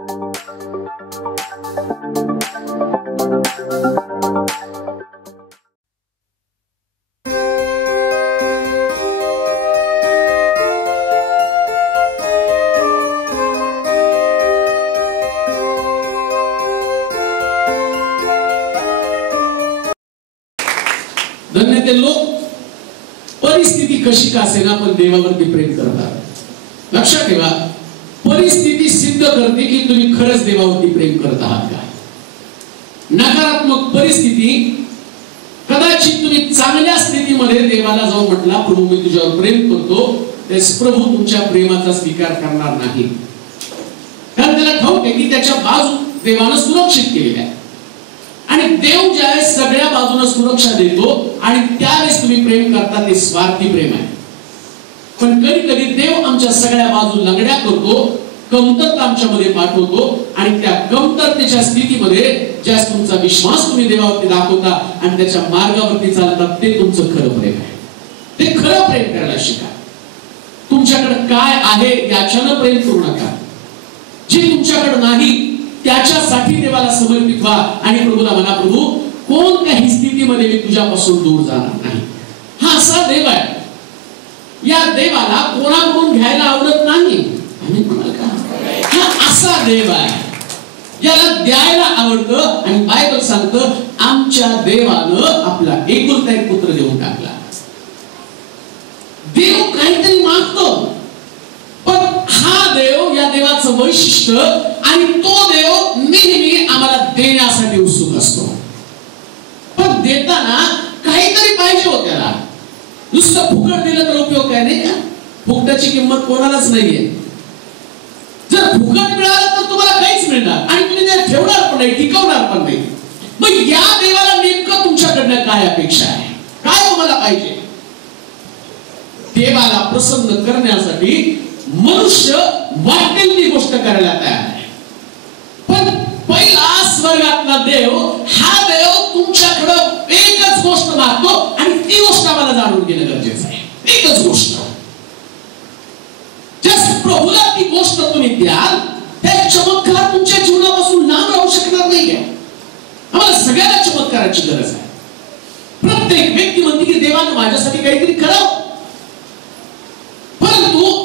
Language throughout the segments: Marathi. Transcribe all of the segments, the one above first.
धन्य ते लोक परिस्थिती कशी का असेना पण देवावरती प्रेम करतात. लक्षात ठेवा, परिस्थिती सिद्ध करते की तुम्ही खरंच देवावरती प्रेम करत आहात का. नकारात्मक परिस्थिती, कदाचित तुम्ही चांगल्या स्थितीमध्ये देवाला जाऊन म्हटला प्रभू मी तुझ्यावर प्रेम करतो, तेच प्रभू तुमच्या प्रेमाचा स्वीकार करणार नाही. कारण त्याला ठाऊक आहे की त्याच्या बाजू देवानं सुरक्षित केलेल्या आहे. आणि देव ज्यावेळेस सगळ्या बाजूने सुरक्षा देतो आणि त्यावेळेस तुम्ही प्रेम करता ते स्वार्थी प्रेम आहे. पण कधी कधी देव आमच्या सगळ्या बाजू लंगड्या करतो, कमतरता आमच्यामध्ये पाठवतो आणि त्या कमतरतेच्या स्थितीमध्ये ज्यास तुमचा विश्वास तुम्ही देवावरती दाखवता आणि त्याच्या मार्गावरती चालतात ते तुमचं खरं प्रेम आहे. ते खरं प्रेम करायला शिका. तुमच्याकडे काय आहे याच्यानं प्रेम करू नका. जे तुमच्याकडे नाही त्याच्यासाठी देवाला समर्पित व्हा आणि प्रभूला म्हणा प्रभू कोणत्याही स्थितीमध्ये मी तुझ्यापासून दूर जाणार नाही. हा असा देव आहे. या देवाला कोणाकडून घ्यायला आवडत नाही. आम्ही म्हणाल का हा असा देव आहे, याला द्यायला आवडतं. आणि बायबल सांगतं आमच्या देवानं आपला एकुलता एक पुत्र देऊन टाकला. देव काहीतरी मागतो, पण हा देव, या देवाचं वैशिष्ट्य आणि तो देव नेहमी आम्हाला देण्यासाठी उत्सुक असतो. पण देताना काहीतरी पाहिजे हो त्याला. नुसतं फुकट दिलं तर उपयोग काय नाही का. फुकटाची किंमत कोणालाच नाहीये. जर फुकट मिळालं तर तुम्हाला काहीच मिळणार आणि तुम्ही ते ठेवणार पण नाही, टिकवणार पण नाही. मग या देवाला नेमकं तुमच्याकडनं काय अपेक्षा आहे, काय तुम्हाला पाहिजे. देवाला प्रसन्न करण्यासाठी मनुष्य वाटेल ती गोष्ट करायला तयार आहे. पण पहिला स्वर्गातला देव, हा देव तुमच्याकडे एकच गोष्ट मागतो आणि ती गोष्ट आम्हाला जाणून घेणं गरजेचं आहे. एकच गोष्ट. जस्ट प्रभूला ती गोष्ट तुम्ही द्याल, त्या चमत्कार तुमच्या जीवनापासून लांब राहू शकणार नाहीये. आम्हाला सगळ्यांना चमत्काराची गरज आहे. प्रत्येक व्यक्ती म्हणते की देवानं माझ्यासाठी काहीतरी करावं. परंतु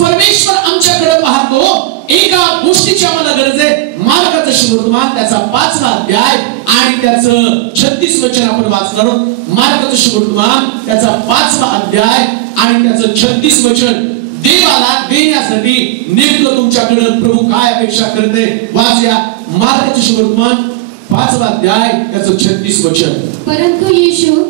परमेश्वर आमच्याकडे पाहतो, एका गोष्टीची आम्हाला गरज आहे. मार्गाचं शुभवर्तमान त्याचा 5वा अध्याय आणि त्याचं 36 वचन आपण वाचणार आहोत. मार्गाचं शुभवर्तमान त्याचा 5वा अध्याय आणि त्याचं 36 वचन. देवाला देण्यासाठी नेमकं तुमच्याकडे प्रभू काय अपेक्षा करते वाचूया. मार्गाचं शुभवर्तमान 5वा अध्याय त्याचं 36 वचन. परंतु येशू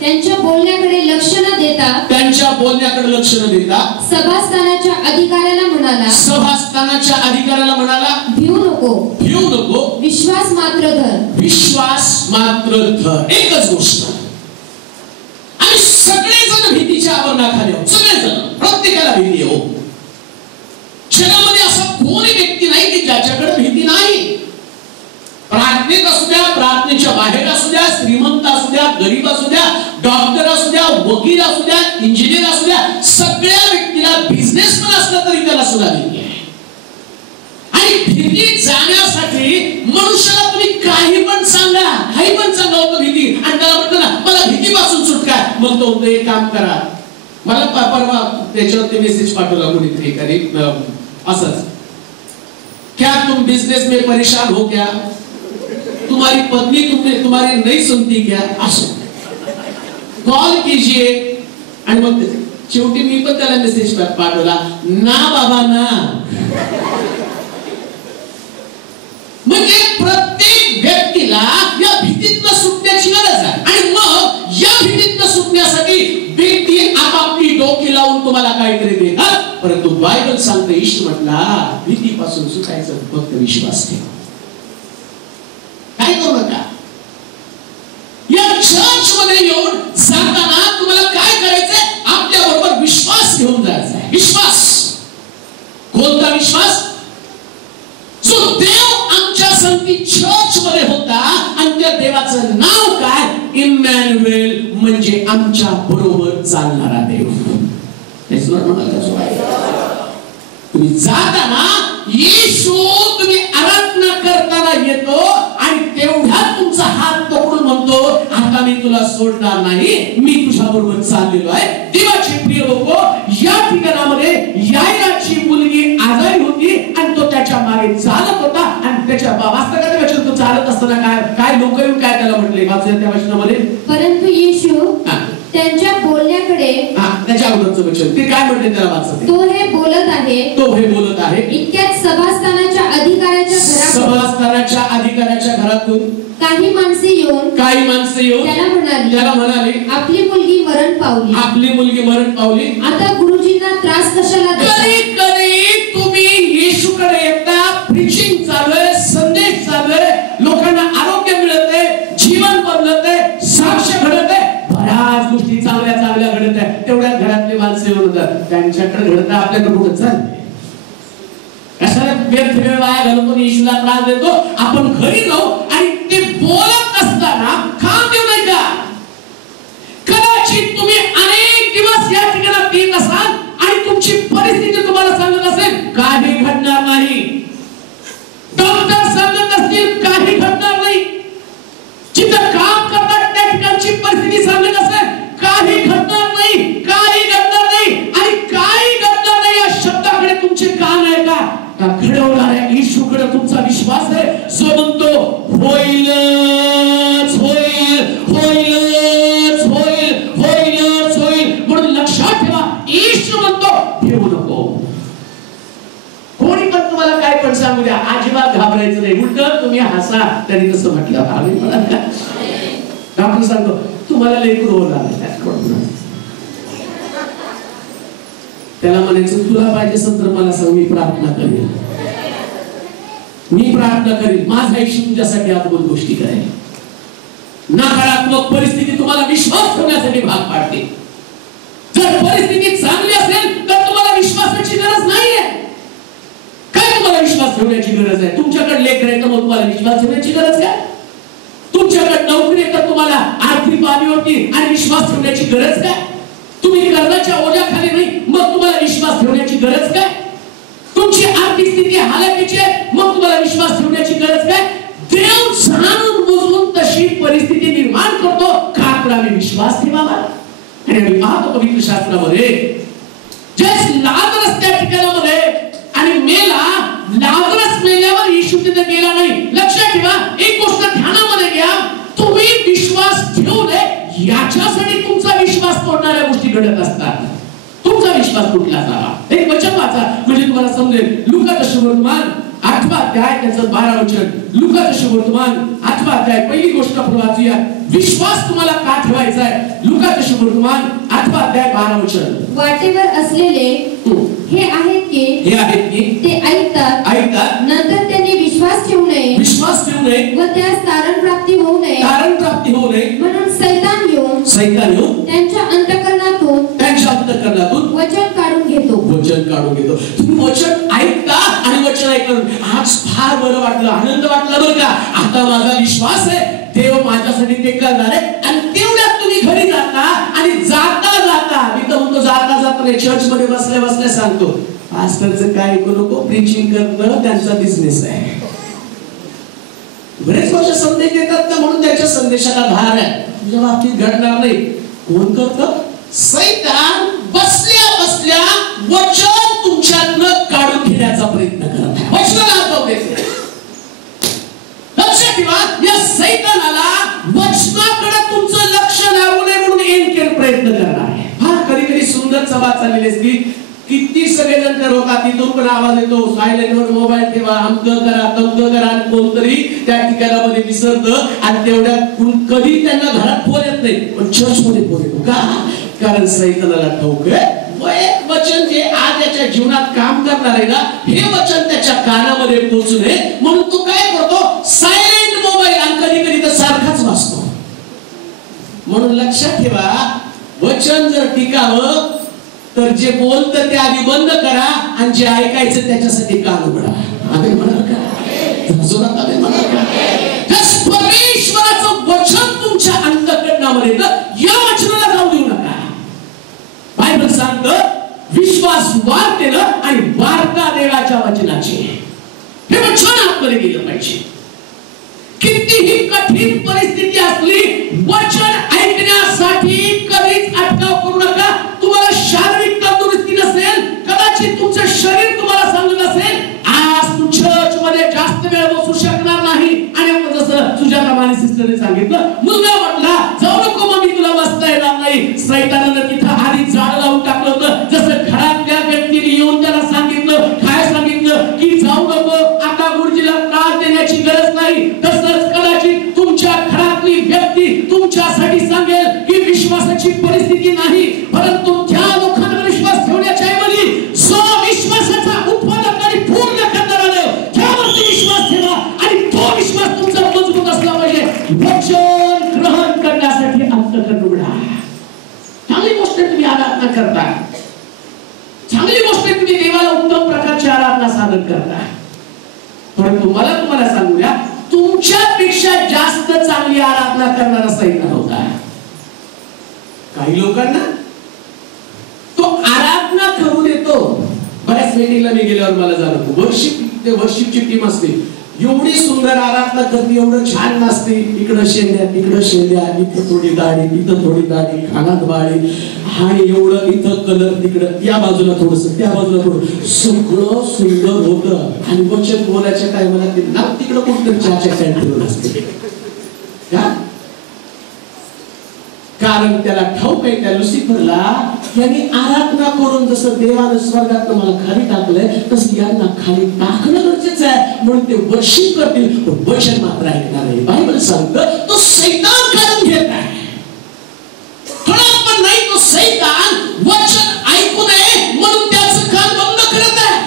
त्यांच्या बोलण्याकडे लक्ष न देता, त्यांच्या बोलण्याकडे लक्ष न देता सभास्थानाच्या अधिकाऱ्याला म्हणाला, सभास्थानाच्या अधिकाऱ्याला म्हणाला भिऊ नको, भिऊ नको, विश्वास मात्र धर, विश्वास मात्र धर. एकच गोष्ट. आणि सगळेजण भीतीच्या आवरणाखाली आहोत. सगळेजण, प्रत्येकाला भीती आहे. जगामध्ये असा कोणी व्यक्ती नाही की ज्याच्याकडे भीती नाही. प्रार्थनेत असू द्या, प्रार्थनेच्या बाहेर असू द्या, श्रीमंत असू द्या, गरीब असू द्या, डॉक्टर असू द्या, वकील असू द्या, इंजिनियर असू द्या, सगळ्या व्यक्तीला बिझनेसमॅन असला तरी त्याला सुद्धा भीती आहे. आणि भीती जाण्यासाठी मनुष्याला तुम्ही काही पण सांगा, काही पण सांगा होतं भीती, आणि त्याला म्हणतो ना मला भीतीपासून सुटका. मग तो म्हणतो एक काम करा. मला परवा त्याच्यावरती मेसेज पाठवला कोणीतरी एखादी असंच, क्या तुम बिजनेस में परेशान हो क्या, तुम्हारी पत्नी तुम्हारी नहीं सुनती क्या, असं कॉल कीजिए. आणि मग शेवटी मी पण त्याला मेसेज पाठवला, ना बाबा ना. म्हणजे प्रत्येक व्यक्तीला या भीतीतनं सुटण्याची गरज आहे. आणि मग या भीतीतनं सुटण्यासाठी व्यक्ती आपापली डोकी लावून तुम्हाला काहीतरी देतात. परंतु बायबल सांगते, ईश्वर म्हटला भीतीपासून सुटायचं फक्त विश्वास ठेवा. काय करू नका. या चर्च मध्ये येऊन जाताना तुम्हाला काय करायचंय, आपल्या बरोबर विश्वास घेऊन जायचा आहे. विश्वास. कोणता विश्वास? जो देव आमच्या संगती चर्च मध्ये होता आणि त्या देवाचं नाव काय, इमॅन्युएल, म्हणजे आमच्या बरोबर चालणारा देव. तुम्ही जाताना येशू तुम्ही तुला सोडणार नाही, मी तुझ्या बरोबर चाललेलो आहे. देवाचे प्रिय लोक, या ठिकाणामध्ये याईराची मुलगी आजारी होती आणि तो त्याच्या मागे चालत होता. आणि त्याच्या वास्तवाच्या वचन तो चालत असताना काय लोक येऊन काय त्याला म्हटले वाचल्या त्या वचनामध्ये, परंतु येशू त्यांच्या बोलण्याकडे, त्याच्या अगोदरचं वचन ते काय म्हटले त्याला वाचते, तो हे बोलत आहे, तो हे बोलत आहे. इतक्यात सभास्थानाच्या अधिकाऱ्याच्या घरातून काही माणसे येऊन त्याला म्हणाले, आपली मुलगी मरण पावली. आता गुरुजींना त्रास कशाला देता? कधी तुम्ही येशूकडे येता, प्रीचिंग चालू आहे, संदेश चालू आहे, लोकांना आरोग्य मिळत आहे, जीवन बदलत आहे, साक्ष घडत आहे, बऱ्याच गोष्टी चांगल्या घडत आहे. तेवढ्या घरातले माणसे होतात, त्यांच्याकडे घडत आपल्याकडे कुठं चाललंय? कशाला व्यर्थ वेळ वाया घालून येशूला त्रास देतो? आपण घरी जाऊ आणि ते बोलत असताना काम देऊ नाही का? कदाचित तुम्ही अनेक दिवस या ठिकाणात येत असाल आणि तुमची परिस्थिती तुम्हाला सांगत असेल काही घडणार नाही, डॉक्टर सांगत असतील काही घडणार नाही, जिथं काम करतात त्या ठिकाणची परिस्थिती सांगत असेल काही घडणार नाही, काही घडणार नाही आणि काही घडणार नाही या शब्दाकडे तुमचे कान आहे का? घडवणाऱ्या येशूकडे तुमचा विश्वास आहे, जो म्हणतो होईलच होईल, होईलच होईल, होईलच होईल. म्हणून लक्षात ठेवा, येशू म्हणतो भिवू नको. कोणी पण तुम्हाला काय पण सांगू द्या, अजिबात घाबरायचं नाही, उलट तुम्ही हसा. त्यांनी कसं म्हटलं, आम्ही म्हणाल आपण सांगतो तुम्हाला लेकरू होणार, त्याला म्हणायचं तुला पाहिजे असेल तर मला सांग, मी प्रार्थना करेन, माझा येशू तुझ्यासाठी अद्भुत गोष्टी करेल. नकारात्मक परिस्थिती तुम्हाला विश्वास ठेवण्यासाठी भाग पाडते. जर परिस्थिती चांगली असेल तर तुम्हाला विश्वासाची गरज नाहीये. काय तुम्हाला विश्वास ठेवण्याची गरज आहे? तुमच्याकडे लेकर आहे तर मग तुम्हाला विश्वास ठेवण्याची गरज काय? तुमच्याकडे नोकरी आहे तर तुम्हाला आर्थिक बाबीवरती आणि विश्वास ठेवण्याची गरज काय? तुम्ही कर्जाच्या ओझ्याखाली नाही मग तुम्हाला विश्वास ठेवण्याची गरज काय? तुमची आर्थिक स्थिती हालाकीची आहे मग तुम्हाला विश्वास ठेवण्याची गरज काय? देव जाणून बुजून तशी परिस्थिती निर्माण करतो का तर आम्ही विश्वास ठेवावा. आणि आम्ही पाहतो पवित्र शास्त्रामध्ये जस्ट लाजरस त्या ठिकाणामध्ये आणि लाजरस मेल्यावर येशू तिथे गेला नाही. लक्षात ठेवा, एक गोष्ट ध्यानामध्ये घ्या, तुम्ही विश्वास ठेवले याच्यासाठी तुमचा विश्वास तोडणाऱ्या गोष्टी घडत असतात. तुमचा विश्वास तुटला जावा. एक वचन वाचा म्हणजे तुम्हाला समजेल. लुकाचं सुवर्तमान 8वा अध्याय त्याचं 12 वचन. लुकाचं सुवर्तमान 8वा अध्याय पहिली गोष्ट आपण वाचूया. विश्वास तुम्हाला का ठेवायचा आहे? लुकाचं सुवर्तमान 8वा अध्याय 12 वचन. वाटेवर असलेले हे आहेत की ते ऐकतात नंतर त्यांनी विश्वास ठेवू नये व त्यास तारण प्राप्ती होऊ नये म्हणून सैतान येऊन त्यांच्या अंतःकरणातून वचन काढून घेतो. तुम्ही वचन ऐकता आणि वचन ऐकून आज फार बरं वाटलं, आनंद वाटला बरं का, आता माझा विश्वास आहे देव माझ्यासाठी ते करणार आहे. आणि तेवढ्यात तुम्ही घरी जाता आणि जाता मी तर म्हणतो जाता चर्च मध्ये बसल्या सांगतो पास्टरचं काय ऐकू नको, प्रीचिंग करणं त्यांचा बिझनेस आहे. बरेच वर्ष संदेश देतात का म्हणून त्याच्या संदेशाला धार आहे. तुझ्या बाबतीत घडणार नाही. कोण करतं? सैतान बसल्या वचन तुमच्यातनं काढून घेण्याचा प्रयत्न करत आहे. वचनाला हात देत. लक्षात ठेवा, या सैतानाला वचनाकडे तुमचं लक्ष लागू नये म्हणून एनकेल प्रयत्न करणार आहे. कधी सुंदर सभा चाललेली असती, किती सगळेजण ठरवतात, तिथून पण आवाज येतो सायलेंटवर मोबाईल ठेवा, अमकं करा तमकं करा, आणि कोणतरी त्या ठिकाणामध्ये विसरतं आणि तेवढ्यात कधी त्यांना घरात फोन येत नाही पण चर्च मध्ये फोन येतो. का? कारण सैतानाला ठाऊक आहे वचन जे आज त्याच्या जीवनात काम करणार आहे ना, हे वचन त्याच्या कानामध्ये पोहोचू नये म्हणून तो काय करतो, सायलेंट मोबाईल आणि कधी तर सारखाच वाजतो. म्हणून लक्षात ठेवा, वचन जर टिकावं तर जे बोलतं ते आधी बंद करा आणि जे ऐकायचं त्याच्यासाठी कान उघडा. आमेन म्हणाल का? जोरात आमेन म्हणाल का? परमेश्वराचं वचन तुमच्या अंतःकरणामध्ये या वचनाला जाऊ देऊ नका. बायबल सांगतं विश्वास वाढतेलं आणि वार्ता देवाच्या वचनाची. हे वचन आतमध्ये गेलं पाहिजे. कितीही कठीण परिस्थिती असली वचन मध्ये जास्त वेळ बसू शकणार नाही. आणि आपण जसं सुजाता माने सिस्टरने सांगितलं, मुलगा म्हटला जाऊ नको मग, मी तुला बसता येणार नाही. सैतानानं तिथं आधी जाळ लावून टाकलं होतं. जसं घरातल्या व्यक्तीने येऊन त्याला सांगितलं, काय सांगितलं की जाऊ नको, आता गुरुजीला त्रास देण्याची गरज नाही. तसंच कदाचित तुमच्या घरातली व्यक्ती तुमच्यासाठी सांगेल की विश्वासाची परिस्थिती नाही, परंतु त्या लोकांवर विश्वास ठेवण्याच्या ऐवजी जो विश्वासाचा उत्पादक आणि पूर्ण करणारा आहे त्यावरती विश्वास ठेवा. आणि तो विश्वास तुमचा मजबूत असला पाहिजे. वचन ग्रहण करण्यासाठी अंतःकरण उघडा. चांगली गोष्ट तुम्ही आराधना करता, चांगली गोष्ट तुम्ही देवाला उत्तम प्रकारची आराधना सादर करता, परंतु मला तुम्हाला सांगू द्या, तुमच्यापेक्षा जास्त चांगली आराधना करणारा सैतान होता. काही लोकांना तो आराधना करून येतो. बऱ्याच मीटिंगला मी गेल्यावर मला जाणवतं, वर्शिपची टीम असते, एवढी सुंदर आराधना करते, एवढं छान नाचते, इकडं शेंड्या तिकडं शेंड्या, इथं थोडी दाढी तिथं थोडी दाढी, कानात बाळी, आणि एवढं इथं कलर तिकडं, या बाजूला थोडस त्या बाजूला थोडं, सगळं सुंदर होतं. आणि वचन बोलायच्या टायमाला ते नाक तिकडं कुठं चहाच्या कॅन्टीनवर असते. कारण त्याला ठाऊक आहे, त्या लुसिफरला यांनी आराधना करून जसं देवानं स्वर्गात मला खाली टाकलंय तसं यांना खाली टाकणं गरजेचं आहे. म्हणून ते वर्शिप करतील, पण वचन मात्र ऐकणार नाही. बायबल सांगतं तो सैतान काढून घेत आहे. कळत पण नाही तो सैतान वचन ऐकू नये म्हणून त्याचं कान बंद करत आहे.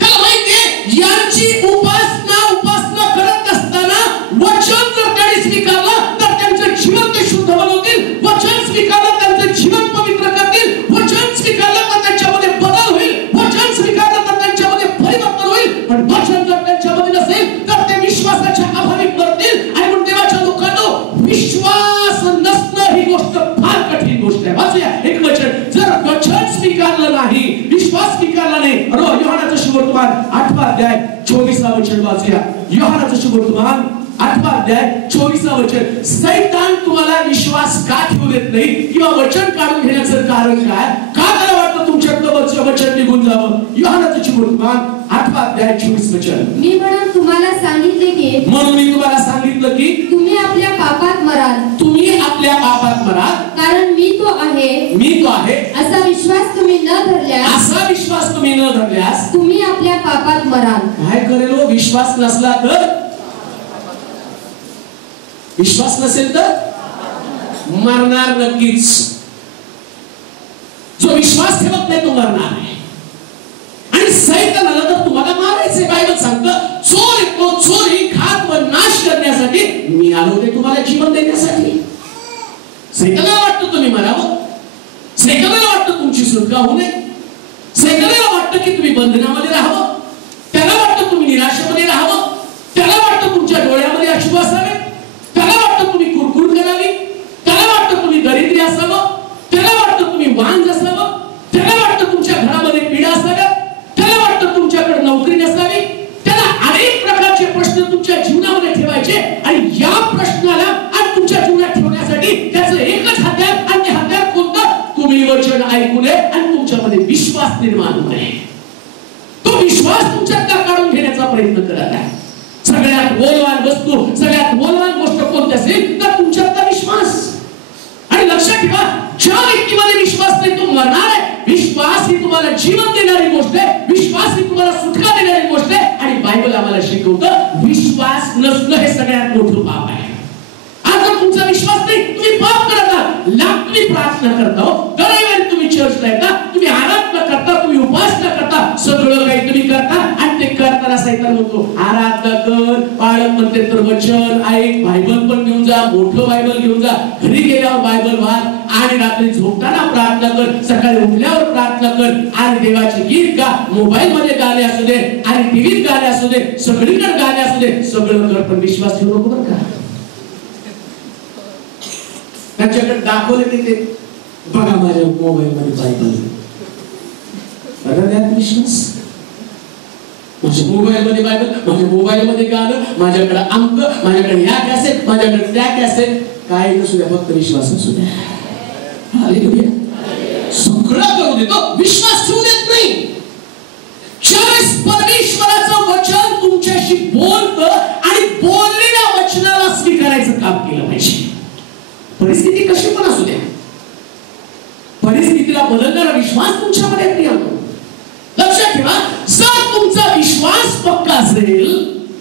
त्याला माहितीये यांची उपासना करत असताना वचन जर त्यांनी स्वीकारलं तर त्यांचं जीवन ते शुद्ध बनवतील. वचन स्वीकारलं त्यांचं जीवन पवित्र करतील. वचन स्वीकारलं तर त्यांच्यामध्ये बदल होईल. वचन स्वीकारलं तर त्यांच्यामध्ये परिवर्तन होईल. पण वचन जर त्यांच्यामध्ये नसेल तर ते विश्वासाच्या अभावी पडतील. आणि म्हणून देवाच्या लोकांनो, विश्वास नसणं ही गोष्ट फार कठीण गोष्ट आहे. वाचूया एक वचन. जर वचन स्वीकारलं नाही, विश्वास स्वीकारला नाही, योहानाचं शुभवर्तमान 8 अध्याय 24 वचन वाचूया. योहानाचं शुभवर्तमान 8 अध्याय 24 वचन. सैतान तुम्हाला विश्वास का ठेवू देत नाही किंवा वचन काढून घेण्याचं कारण काय? का त्याला वाटतं तुमच्यातलं वचन निघून जावं? योहानाचं शुभवर्तमान 8 अध्याय 24 वचन. मी म्हणून तुम्हाला सांगितले की, म्हणून मी तुम्हाला सांगितलं की तुम्ही आपल्या पापात मराल. तुम्ही आपल्या पापात मराल. कारण मी तो आहे असा विश्वास तुम्ही न धरल्यास तुम्ही आपल्या पापात मराल. काय करेल हो? विश्वास नसला तर, विश्वास नसेल तर मरणार नक्कीच. जो विश्वास ठेवत नाही तो मरणार आहे. आणि सैतानाला तर तुम्हाला मारायचे. बायबल सांगतं चोर येतो चोरी घात व नाश करण्यासाठी, मी आलो ते तुम्हाला जीवन देण्यासाठी. सैतानाला वाटतं तुम्ही मरावं, सैतानाला वाटतं तुमची सुटका होऊ नये, सैतानाला वाटतं की तुम्ही बंधनामध्ये राहावं, त्याला वाटतं तुम्ही निराशेमध्ये राहावं, त्याला वाटतं तुमच्या डोळ्यामध्ये अश्रू असावे, त्याला वाटतं तुम्ही कुरकुर करावी, त्याला वाटतं तुम्ही दरिद्री असावं, त्याला वाटतं तुम्ही वांझ असावं, त्याला वाटतं तुमच्या घरामध्ये पीडा असाव्या, त्याला वाटतं तुमच्याकडे नोकरी नसावी, त्याला अनेक प्रकारचे प्रश्न तुमच्या जीवनामध्ये ठेवायचे. आणि या प्रश्नाला आणि तुमच्या जीवनात ठेवण्यासाठी त्याचं एकच हत्यार, आणि ते हत्यार कोणतं? तुम्ही वचन ऐकू नये आणि तुमच्यामध्ये विश्वास निर्माण होऊ नये. तो विश्वास तुमच्यातला काढून घेण्याचा प्रयत्न करत आहे. सगळ्यात मौल्यवान वस्तू, सगळ्यात मौल्यवान गोष्ट कोणती असेल तर तुमच्यातला विश्वास. आणि लक्षात ठेवा, ज्या व्यक्तीमध्ये विश्वास नाही तो मरणार आहे. विश्वास ही तुम्हाला जीवन देणारी गोष्ट आहे. विश्वास ही तुम्हाला सुटका देणारी गोष्ट आहे. आणि बायबल आम्हाला शिकवतं विश्वास नसणं हे सगळ्यात मोठं पाप आहे. आज जर तुमचा विश्वास नाही, तुम्ही पाप करता, तुम्ही प्रार्थना करता, दरवेळी तुम्ही चर्चला येता, तुम्ही आराधना करता, तुम्ही उपासना करता, सगळं काही तुम्ही करता. आणि ते करताना सैतान म्हणतो आराधना कर, पाळत म्हणते तर वचन ऐक, बायबल पण घेऊन जा, मोठं बायबल घेऊन जा, घरी गेल्यावर बायबल वाच, आणि रात्री झोपताना प्रार्थना कर, सकाळी उठल्यावर प्रार्थना कर, आणि देवाची गीत गा, मोबाईल मध्ये गाणे असू दे आणि टीव्हीत गाणे असू दे, सगळीकडे गाणे असू दे, सगळं कर, पण विश्वास ठेवू नको बरं का. त्यांच्याकडे दाखवले ते बघा माझ्या मोबाईल मध्ये बायबल, विश्वास, माझ्या मोबाईल मध्ये बायबल, माझ्या मोबाईल मध्ये गाणं, माझ्याकडे अंक, माझ्याकडे या कॅसेट, माझ्याकडे त्या कॅसेट, काय नसू द्या, फक्त विश्वास असू द्या. हालेलुया. सगळं करू देतो, विश्वास ठेवू देत नाही. ज्यावेळेस परमेश्वराचं वचन बोलतं आणि बोललेल्या वचनाला स्वीकारायचं काम केलं पाहिजे. परिस्थिती कशी पण असू द्या, परिस्थितीला बदलणारा विश्वास तुमच्यामध्ये प्रियांनो. लक्षात ठेवा, जर तुमचा विश्वास पक्का असेल,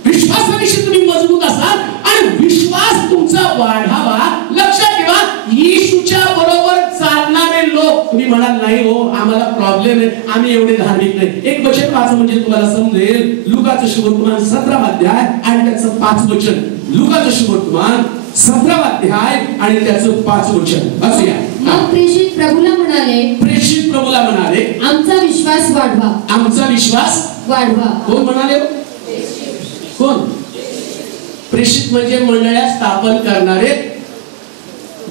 विश्वासाविषयी तुम्ही मजबूत असाल आणि विश्वास तुमचा वाढावा. लक्षात ठेवा, येशूच्या बरोबर चालणारे लोक, तुम्ही म्हणाल नाही हो आम्हाला प्रॉब्लेम आहे, आम्ही एवढे धार्मिक नाही. एक वचन वाचा म्हणजे तुम्हाला समजेल. लुकाचं शुभवर्तमान 17 अध्याय आणि त्याचं 5 वचन. लुकाचं शुभवर्तमान 17 अध्याय आणि त्याचं 5 वचन वाचूया. मग प्रेषित प्रभूला म्हणाले, आमचा विश्वास वाढवा. आमचा विश्वास वाढवा. कोण म्हणाले? कोण? प्रेषित म्हणजे मंडळ्या स्थापन करणारे.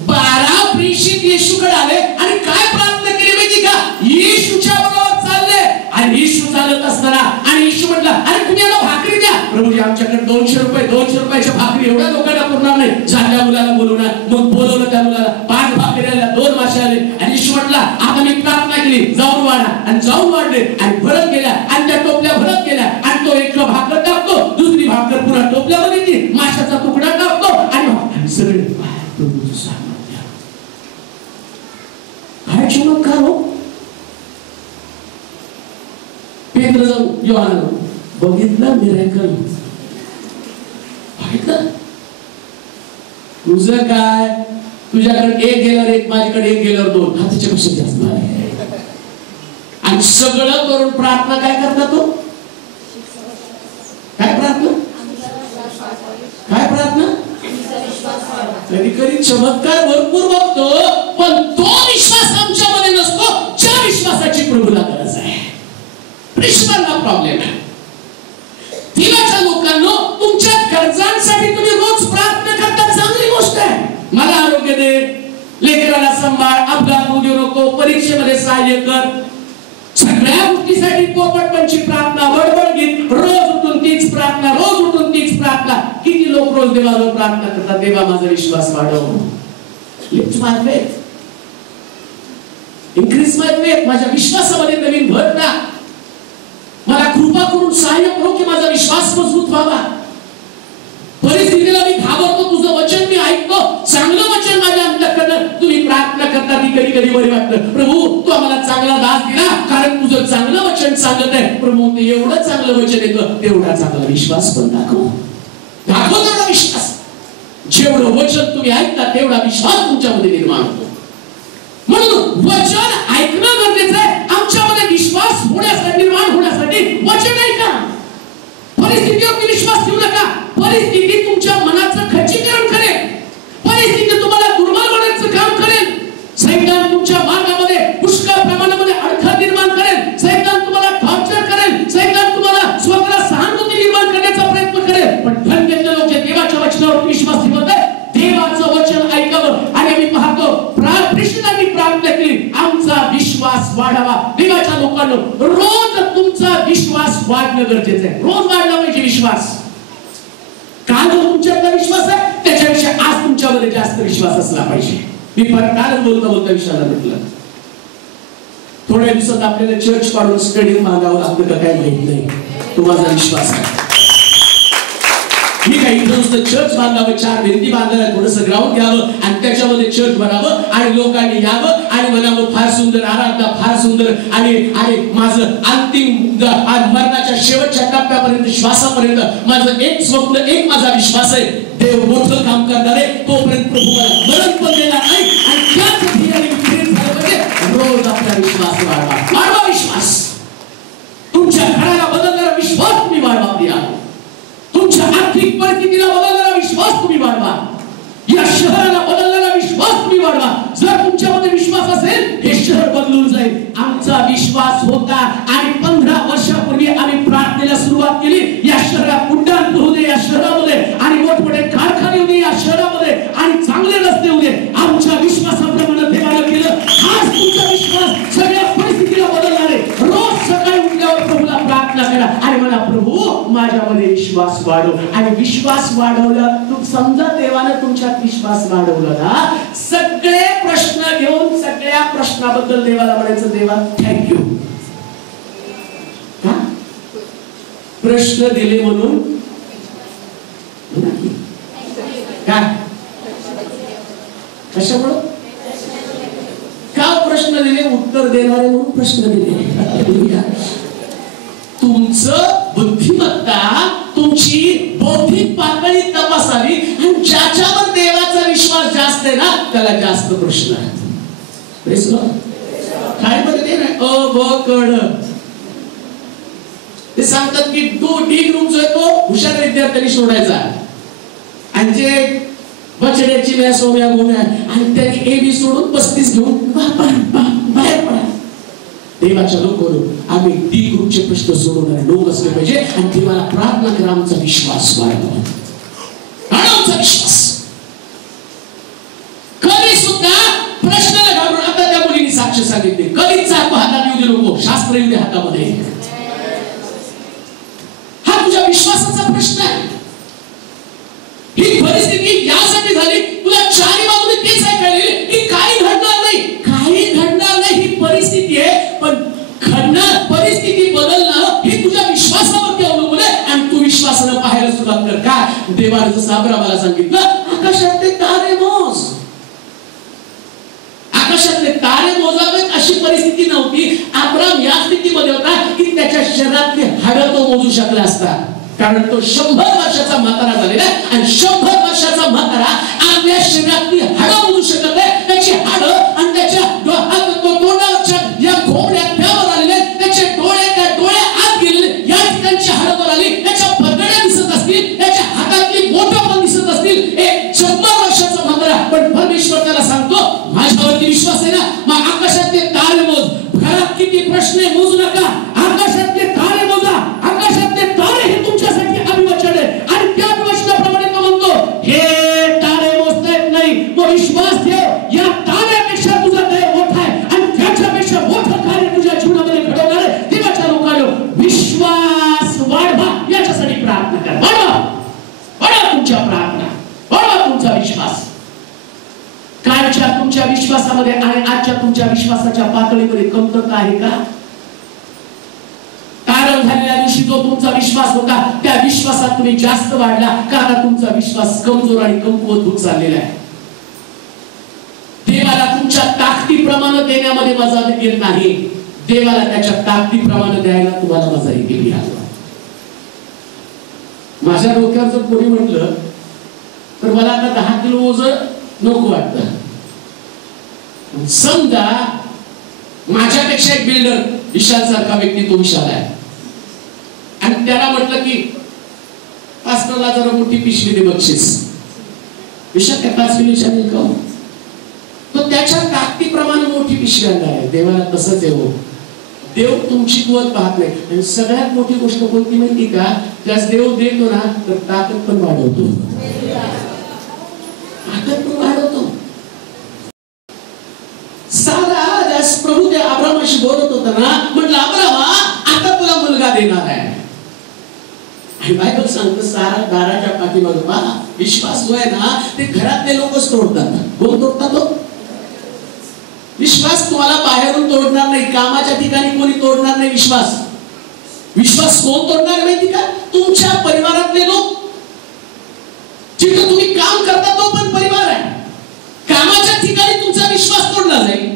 12 प्रेषित येशूकडे आले आणि काय प्रार्थना केली माहिती का? येशूच्या बरोबर चालले आणि येशू चालत असताना आणि येशू म्हटला, अरे तुम्ही याला भाकरी द्या. प्रभूजी आमच्याकडे 200 रुपयाच्या भाकरी एवढ्या लोकांना पुरणार नाही. झाल्या मुलाला बोलवणार, मग बोलवलं त्या मुलाला, 5 भाकरी आल्या, 2 मासे आले आणि येशू म्हटला, आता मी प्रार्थना केली, जाऊन वाढा. आणि जाऊन वाढले आणि भरत गेल्या आणि त्या टोपल्या भरत गेल्या आणि तो एक भाकर टाकतो, दुसरी भाकर पुन्हा टोपल्यामध्ये येते, माशाचा तुकडा टाकतो आणि सगळे प्रभूचं सामर्थ्य. काय चमत्कार हो. पेत्र योहान बघितलं मिरेकल. बघितलं तुझं काय, तुझ्याकडे 1 गेल्यावर 1, माझ्याकडे 1 गेल्यावर 2, हा त्याच्यापेक्षा जास्त आहे. आणि सगळं करून प्रार्थना काय करता तो? काय प्रार्थना? काय प्रार्थना? कधी कधी चमत्कार भरपूर बघतो, पण तो विश्वास आमच्यामध्ये नसतो ज्या विश्वासाची प्रभूला गरज आहे. प्रेषितांना प्रॉब्लेम आहे. देवाच्या लोकांनो, तुमच्या गरजांसाठी तुम्ही रोज प्रार्थना करता, चांगली गोष्ट आहे. मला आरोग्य दे, लेकराला सांभाळ, अपघात होऊ देऊ नको, परीक्षेमध्ये सहाय्य कर. सगळ्या गोष्टीसाठी पोपटपंची प्रार्थना, बडबड गीत, रोज उठून तीच प्रार्थना, रोज उठून तीच प्रार्थना. किती लोक रोज देवाला प्रार्थना करतात, देवा माझा विश्वास वाढव, लिफ्ट माय फेथ, इन्क्रीज माय फेथ, माझ्या विश्वासामध्ये नवीन भर टाक, मला कृपा करून सहाय्य करो की माझा विश्वास मजबूत व्हावा. परिस्थितीला मी घाबरतो, तुझं वचन मी ऐकतो, चांगलं वचन माझ्या अंतःकरणात. तुम्ही प्रार्थना करता ती कधी कधी बरी वाटतं, प्रभू तू आम्हाला चांगला दास दिला, कारण तुझं चांगलं वचन सांगत आहे. प्रभू ते एवढं चांगलं वचन येतं, तेवढा चांगला विश्वास पण दाखव तेवढा विश्वास. जेवढं वचन तुम्ही ऐकता तेवढा विश्वास तुमच्यामध्ये निर्माण होतो. म्हणून वचन ऐकणं गरजेचं आहे. आमच्यामध्ये विश्वास होण्यासाठी, निर्माण होण्यासाठी वचन ऐका. परिस्थितीवर विश्वास ठेवू नका. परिस्थिती तुमच्या मनाचं खच्चीकरण करेल, परिस्थिती तुम्हाला दुर्बल बनवण्याचं काम करेल. सैतान तुमच्या मार्गामध्ये पुष्कळ प्रमाणामध्ये अडथळा निर्माण करेल. सैतान तुम्हाला टॉर्चर करेल. सैतान तुम्हाला स्वतःला सहानुभूती निर्माण करण्याचा प्रयत्न करेल. पण धन्य लोक जे देवाच्या वचनावर विश्वास ठेवत आहेत, देवाचं वचन ऐकावं. आणि आम्ही पाहतो प्रेषितांनी प्रार्थना केली, आमचा विश्वास वाढावा. देवाच्या लोकांनो, रोज तुमचा विश्वास वाढणं गरजेचं आहे. रोज वाढला पाहिजे विश्वास. काल जो तुमच्याकडे विश्वास आहे त्याच्यापेक्षा आज तुमच्यामध्ये जास्त विश्वास असला पाहिजे. मी कालच बोलता विषयाला म्हटलं, थोड्या दिवसात आपल्याला चर्च काढून स्टेडियम बांधावं लागतं का काय माहित नाही. तो माझा विश्वास आहे. मी काही नुसतं चर्च बांधावं, 4 भिंती बांधाव्या, थोडंसं ग्राउंड घ्यावं आणि त्याच्यामध्ये चर्च भरावं आणि लोकांनी यावं आणि म्हणावं फार सुंदर आराधना, फार सुंदर. आणि माझं अंतिम मरणाच्या शेवटच्या टप्प्यापर्यंत, श्वासापर्यंत माझं एक स्वप्न, एक माझा विश्वास आहे, देव मोठं काम करणार आहे. तोपर्यंत प्रभू मला मरण पण देणार नाही. आणि त्यासाठी झालं पाहिजे रोज आपला विश्वास वाढवा विश्वास. तुमच्या घराला बदलणारा विश्वास तुम्ही वाढवा. तुमच्या आर्थिक परिस्थितीला बदलणारा विश्वास तुम्ही वाढवा. या शहराला बदलणारा विश्वास तुम्ही वाढवा. जर तुमच्यामध्ये विश्वास असेल, हे शहर बदलून जाईल. आमचा विश्वास होता आणि 15 वर्षापूर्वी आम्ही प्रार्थनेला सुरुवात केली. या शहरात उड्डाण होऊ दे, या शहरामध्ये आणि मोठमोठे कारखाने होऊ दे या शहरामध्ये, आणि चांगले रस्ते होऊ दे. आमच्या विश्वासाप्रमाणे देवानं केलं. आज तुमचा विश्वास सगळ्या परिस्थितीला बदलणार आहे. रोज सकाळी उठल्यावर प्रभूला प्रार्थना करा आणि म्हणा, प्रभू माझ्यामध्ये विश्वास वाढव. आणि विश्वास वाढवला, समजा देवानं तुमच्यात विश्वास वाढवला ना, सगळे प्रश्न घेऊन सगळ्या प्रश्नाबद्दल देवाला म्हणायचं, देवा थँक्यू. प्रश्न दिले म्हणून कशामुळे? का प्रश्न दिले? उत्तर देणारे म्हणून प्रश्न दिले. तुमचं बुद्धिमत्ता, तुमची बौद्धिक पातळी तपासावी आणि ज्याच्यावर देवाचा विश्वास जास्त आहे ना त्याला जास्त प्रश्न आहेत. काय म्हणते ना अ ब कड ते सांगतात की तो डी ग्रुप जो आहे तो हुशार विद्यार्थ्यांनी सोडायचा आणि जे बचड्याची व्या सोम्या गोम्या आणि त्यांनी ए बी सोडून 35 घेऊन बाहेर पडा. देवाच्या लोकांना आम्ही डी ग्रुपचे प्रश्न सोडवणारे लोक असले पाहिजे आणि देवाला प्रार्थना करा आमचा विश्वास वाढवा. आमचा विश्वास कधी सुद्धा प्रश्नाला घाबरून. आता त्या मुलीने साक्ष सांगितले कधीच हातात येऊ दे नको, शास्त्र येऊ दे हातामध्ये. हा तुझ्या विश्वासाचा प्रश्न आहे. ही परिस्थिती यासाठी झाली तुला चारी बाजूने तेच ऐकायला की काही घडणार नाही, काही घडणार नाही. ही परिस्थिती आहे पण घडणार परिस्थिती बदलणं हे तुझ्या विश्वासावरती अवलंबून आहे आणि तू विश्वासानं पाहायला सुरुवात कर. काय देवाने जसं अब्रामाला सांगितलं आकाशातले तारे मोज, आकाशातले तारे मोजावेत अशी परिस्थिती नव्हती. अब्राम या स्थितीमध्ये होता की त्याच्या शरीरातली हाडं तो मोजू शकला असता कारण तो 100 वर्षाचा म्हातारा झालेला आहे आणि 100 वर्षाचा म्हातारा आपल्या शरीरातली हाडं मोजू शकत नाही. त्याची हाडं आणि त्याच्या तोंडावरच्या या घोमड्या त्यावर आलेले, त्याचे डोळे त्या डोळे आत गेलेले, या ठिकाणची हाडं वर आली, त्याच्या पगड्या दिसत असतील, त्याच्या हातातली बोटं पण दिसत असतील. एक 100 वर्षाचा म्हातारा. पण परमेश्वर त्याला सांगतो माझ्यावरती विश्वास आहे ना मग आकाशातले तारे मोज. घरात किती प्रश्न आहे मोजू नका, आकाशातले तारे मोजा. आकाशातले तारे हे तुमच्यासाठी अभिवचन आहे आणि त्या अभिवचनाप्रमाणे तो म्हणतो हे तारे मोजता येत नाही, तो विश्वास ठेव या ताऱ्यापेक्षा तुझा देव मोठा आहे आणि त्याच्यापेक्षा मोठं कार्य तुझ्या जीवनामध्ये घडवणार आहे. देवाच्या लोकांनो विश्वास वाढवा याच्यासाठी प्रार्थना करा. वाढवा तुमच्या प्रार्थना, वाढवा तुमचा विश्वास. कालच्या तुमच्या विश्वासामध्ये आणि आजच्या तुमच्या विश्वासाच्या पातळीमध्ये कमतरता आहे का? कारण झालेल्या दिवशी जो तुमचा विश्वास होता त्या विश्वासात तुम्ही जास्त वाढला का आता तुमचा विश्वास कमजोर आणि कमकुवत होत चाललेला आहे? देवाला तुमच्या ताकदीप्रमाणे देण्यामध्ये मजा येत नाही, देवाला त्याच्या ताकदीप्रमाणे द्यायला तुम्हाला मजा येईल. माझ्या डोक्यावर जर कोणी म्हटलं तर मला आता 10 किलो ओझं नको वाटतं. समजा माझ्यापेक्षा एक बिल्डर विशाल सारखा व्यक्ती तो विशाल आहे आणि त्याला म्हटलं की पास्टरला जरा मोठी पिशवी दे बक्षीस. विशाल काय 5 किलोच्या नाही का? तो त्याच्या ताकदीप्रमाणे मोठी पिशवी आणणार आहे. देवाला तसंच आहे हो. देव तुमची कुवत पाहत नाही आणि सगळ्यात मोठी गोष्ट कोणती माहिती का? ज्यास देव देतो ना तर ताकद पण वाढवतो, ताकद पण वाढवतो. सारा ज्यास प्रभू त्या अब्रामाशी बोलत होता ना म्हटलं अब्रामा आता तुला मुलगा देणार आहे. आणि बायबल सांगतं सारा दाराच्या पाठीमागे पहा विश्वास जो आहे ना ते घरातले लोकच तोडतात. कोण तोडतात? तो विश्वास तुम्हाला बाहेरून तोडणार नाही, कामाच्या ठिकाणी कोणी तोडणार नाही. विश्वास कोण तोडणार माहिती का? तुमच्या परिवारातले लोक. जिथे तुम्ही काम करता तो पण परिवार आहे. कामाच्या ठिकाणी तुमचा विश्वास तोडला जाईल,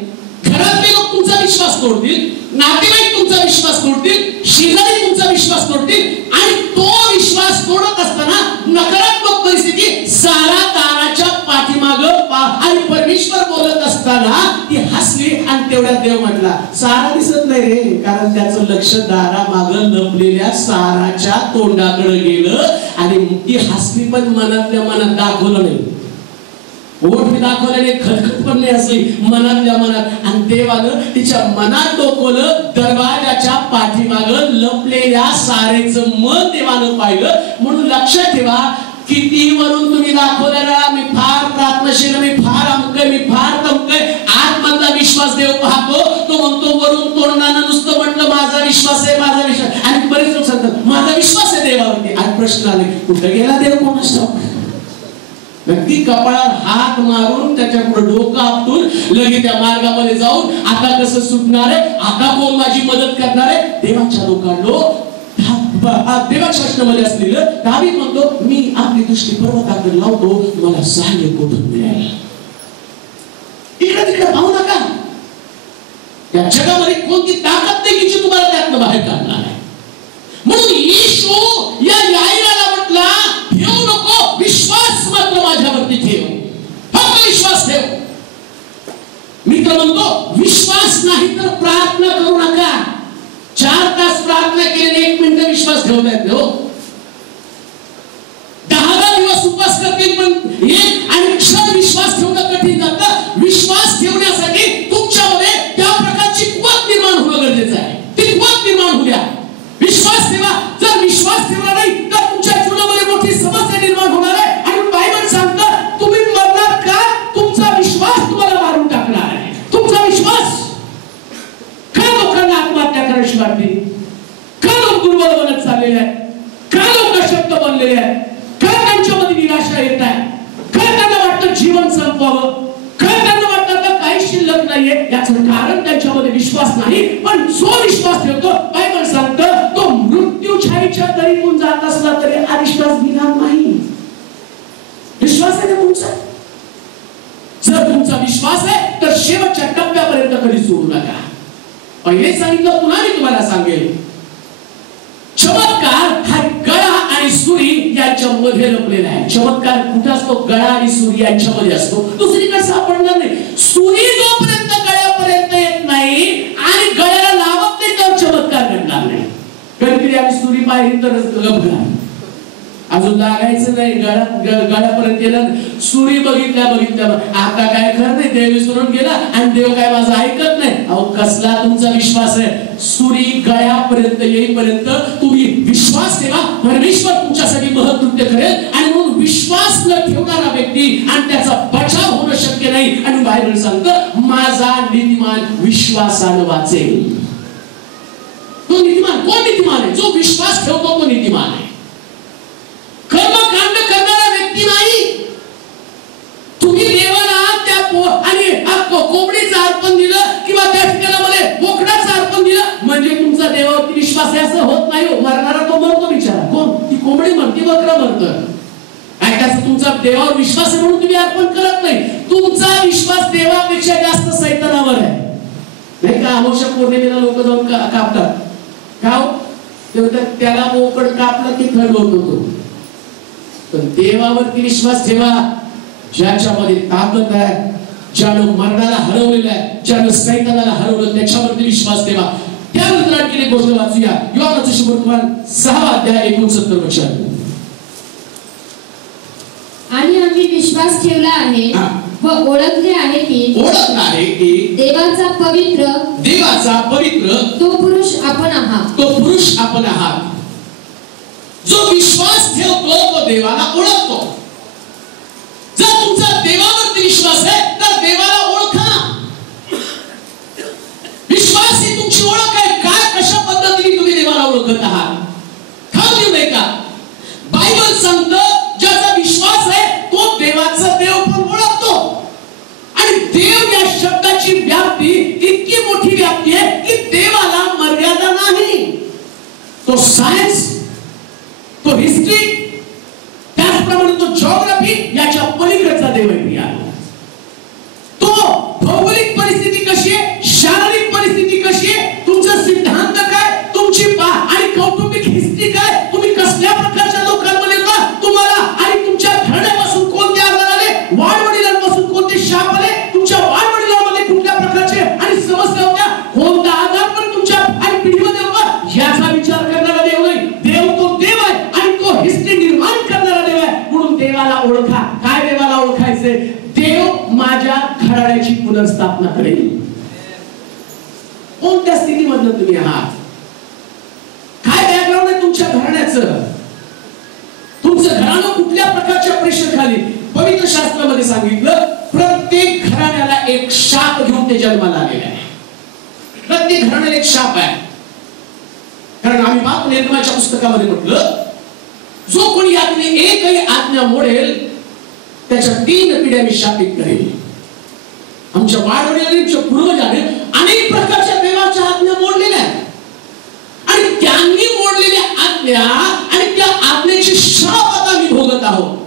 घरातले लोक तुमचा विश्वास तोडतील, नातेवाईक तुमचा विश्वास तोडतील, शेजारी तुमचा विश्वास तोडतील आणि तो विश्वास तोडत असताना नकारात्मक परिस्थिती सारा दाराच्या पाठीमाग आणि परमेश्वर बोलत असताना ती हसली आणि तेवढ्यात देव म्हटला सारा दिसत नाही रे, कारण त्याचं लक्ष दारामाग लपलेल्या साराच्या तोंडाकडे गेलं आणि ती हसली पण मनातल्या मनात दाखवलं नाही. ओठ मी दाखवल्याने खतखत पण नाही असली मनातल्या मनात. आणि देवानं तिच्या मनात डोकवलं, दरवाजाच्या पाठीमाग लपलेल्या सारेचं मन देवानं पाहिलं. म्हणून लक्षात ठेवा किती वरून तुम्ही दाखवलेला मी फार प्रार्थनाशील, मी फार अमकय, मी फार तमकय, आतमधला विश्वास देव पाहतो. तो म्हणतो वरून तोंडानं नुसतं म्हटलं माझा विश्वास आहे, माझा विश्वास. आणि बरेच लोक सांगतात माझा विश्वास आहे देवावरती. आणि प्रश्न आले कुठे गेला देव कोणास ठाऊक. नक्की कपाळात हात मारून त्याच्या पुढे डोकं आपटून लगेच त्या मार्गामध्ये जाऊन आता कसं सुटणार आहे, आता कोण माझी मदत करणार आहे. देवाच्या लोकांनो देवाशास्त्रामध्ये असलेलं दावीद म्हणतो मी आपली दृष्टी पर्वताकडे लावतो, मला सहाय्य कुठून मिळेल. तिकडे पाहू नका. या जगामध्ये कोणती ताकद नाही की जी तुम्हाला त्यातनं बाहेर काढणार आहे. म्हणून येशू या याईराला म्हटला, ठेवू नको, विश्वास मात्र माझ्यावरती ठेव, फक्त विश्वास ठेव. मी तर म्हणतो, विश्वास नाही तर प्रार्थना करू नका. 4 तास प्रार्थना केल्याने 1 मिनिट विश्वास ठेवता येत नाही. 10 दिवस उपवास करतील पण एक आणि क्षण विश्वास ठेवणं कठीण जातं. विश्वास ठेवण्यासाठी तुमच्यामध्ये त्या प्रकारची कुवत निर्माण होणं गरजेचं आहे. ती कुवत निर्माण होऊ द्या. विश्वास ठेवा. जर विश्वास ठेवला नाही तर तुमच्या जीवनामध्ये मोठी समस्या निर्माण होणार आहे. आणि बायबल सांगतं, तुम्ही मरणार का? तुमचा विश्वास तुम्हाला मारून टाकणार आहे. तुमचा विश्वास. का लोकांना आत्महत्या करायची वाटते? का लोक दुर्बल बनत चाललेले आहेत? का लोक अशक्त बनलेले आहेत? का त्यांच्यामध्ये निराशा येत आहे? का त्यांना वाटतं जीवन संपवावं? का त्यांना वाटतं आता काही शिल्लक नाहीये? याचं कारण त्यांच्यामध्ये विश्वास नाही. पण जो विश्वास ठेवतो, बायबल सांगतं, तो मृत्यूछाईच्या दरीतून जात असला तरी अविश्वास निघणार नाही. विश्वास आहे ना तुमचा? जर तुमचा विश्वास आहे तर शेवटच्या टप्प्यापर्यंत कधी सोडू नका. पहिले सांगितलं, पुन्हा मी तुम्हाला सांगेल, चमत्कार हा गळा आणि सुरी यांच्यामध्ये लपलेला आहे. चमत्कार कुठे असतो? गळा आणि सुरी यांच्यामध्ये असतो. दुसरीकडे सापडणार नाही. सुरी जोपर्यंत गळ्यापर्यंत येत नाही आणि गळ्याला लावत नाही तर चमत्कार घडणार नाही. कधी आम्ही सुरी पाहिली तरच गपणार. अजून लागायचं नाही, गळ्यापर्यंत गेलं, सुरी बघितल्या आता काय खरं नाही, देव विसरून गेला आणि देव काय माझं ऐकत नाही. अहो, कसला तुमचा विश्वास आहे? सुरी गळ्यापर्यंत येईपर्यंत तुम्ही विश्वास ठेवा. परमेश्वर तुमच्यासाठी महत्कृत्य करेल. आणि म्हणून विश्वास न ठेवणारा व्यक्ती आणि त्याचा बचाव होणं शक्य नाही. आणि बायबल सांगतं, माझा नीतिमान विश्वासानं वाचेल. तो नीतिमान. कोण नीतिमान आहे? जो विश्वास ठेवतो तो नीतिमान आहे. कर्मकांड करणारा व्यक्ती नाही. तुम्ही देवाला त्या आणि कोंबडीचं अर्पण दिलं किंवा त्या ठिकाणामध्ये बोकडाचं अर्पण दिलं म्हणजे तुमचा देवावरती विश्वास आहे असं होत नाही. मरणारा तो मरतो बिचारा. कोण? ती कोंबडी मरती, बकरा मरतं. आणि त्याचा तुमचा देवावर विश्वास आहे म्हणून तुम्ही अर्पण करत नाही. तुमचा विश्वास देवापेक्षा जास्त सैतानावर आहे. नाही का? अमावस्या पौर्णिमेला लोक जाऊन कापतात. का? त्याला बोकड कापलं की थंड होतो. पण देवावरती विश्वास ठेवा, ज्याच्यामध्ये ताकद आहे, ज्यानं मरणाला हरवलेलं आहे, ज्यानं सैतानाला हरवलं, त्याच्यावरती विश्वास ठेवा. त्यानंतर आणखी एक गोष्ट वाचूया. योहानाचं सुवर्तमान 6 अध्याय 69 वचन. आणि आम्ही विश्वास ठेवला आहे व ओळखले आहे की देवाचा पवित्र तो पुरुष आपण आहात. जो विश्वास ठेवतो तो देवाला ओळखतो. जर तुमचा देवावरती विश्वास आहे तर देवाला ओळखा. विश्वास ही तुमची ओळख आहे. काय कशा पद्धतीने तुम्ही देवाला ओळखत आहात? ठाऊक देऊ नये का? बायबल सांगतं, ज्याचा विश्वास आहे तो देवाचा देव पण ओळखतो. आणि देव या शब्दाची व्याप्ती इतकी मोठी व्याप्ती आहे की देवाला मर्यादा नाही. तो सायन्स, तो हिस्ट्री, त्याचप्रमाणे तो जिओग्राफी याच्या पलीकडचा देव आहे. तो भौगोलिक परिस्थिती कशी आहे, शारीरिक परिस्थिती कशी आहे, तुमचा सिद्धांत काय, तुमची आणि कौटुंबिक हिस्ट्री काय, तुम्ही कसल्या प्रकारच्या लोकांमध्ये का, तुम्हाला आणि तुमच्या घराण्यापासून कोणते आजार आले, वाडवडिलांपासून कोणते शाप आले, तुमच्या वाडवडिलांमध्ये कुठल्या प्रकारचे आणि समस्या होत्या, कोणता आजार पण तुमच्या आणि पिढीमध्ये होता, याचा विचार करणारा देव नाही. देव तो देव आहे आणि तो हिस्ट्री निर्माण करणारा देव आहे. म्हणून देवाला ओळखा. काय देवाला ओळखायचे? देव माझ्या घराण्याची पुनर्स्थापना करेल. कोणत्या स्थितीमधून तुम्ही आहात? काय बॅकग्राऊंड आहे तुमच्या घराण्याचं? तुमचं घराणं कुठल्या प्रकारच्या प्रेशर खाली? पवित्र शास्त्रामध्ये सांगितलं, प्रत्येक घराण्याला एक शाप घेऊन ते जन्माला आलेला आहे. प्रत्येक घराण्याला एक शाप आहे. कारण आम्ही पाहतो निर्गमाच्या पुस्तकामध्ये म्हटलं, जो कोणी यातली एकही आज्ञा मोडेल त्याच्या 3 पिढ्या मी शापित करेल. आमच्या वाडवडिलांच्या पूर्वजांनी अनेक प्रकारच्या देवाच्या आज्ञा मोडलेल्या आहेत आणि त्यांनी मोडलेल्या आज्ञा आणि त्या आज्ञेची शाप आता मी भोगत आहोत.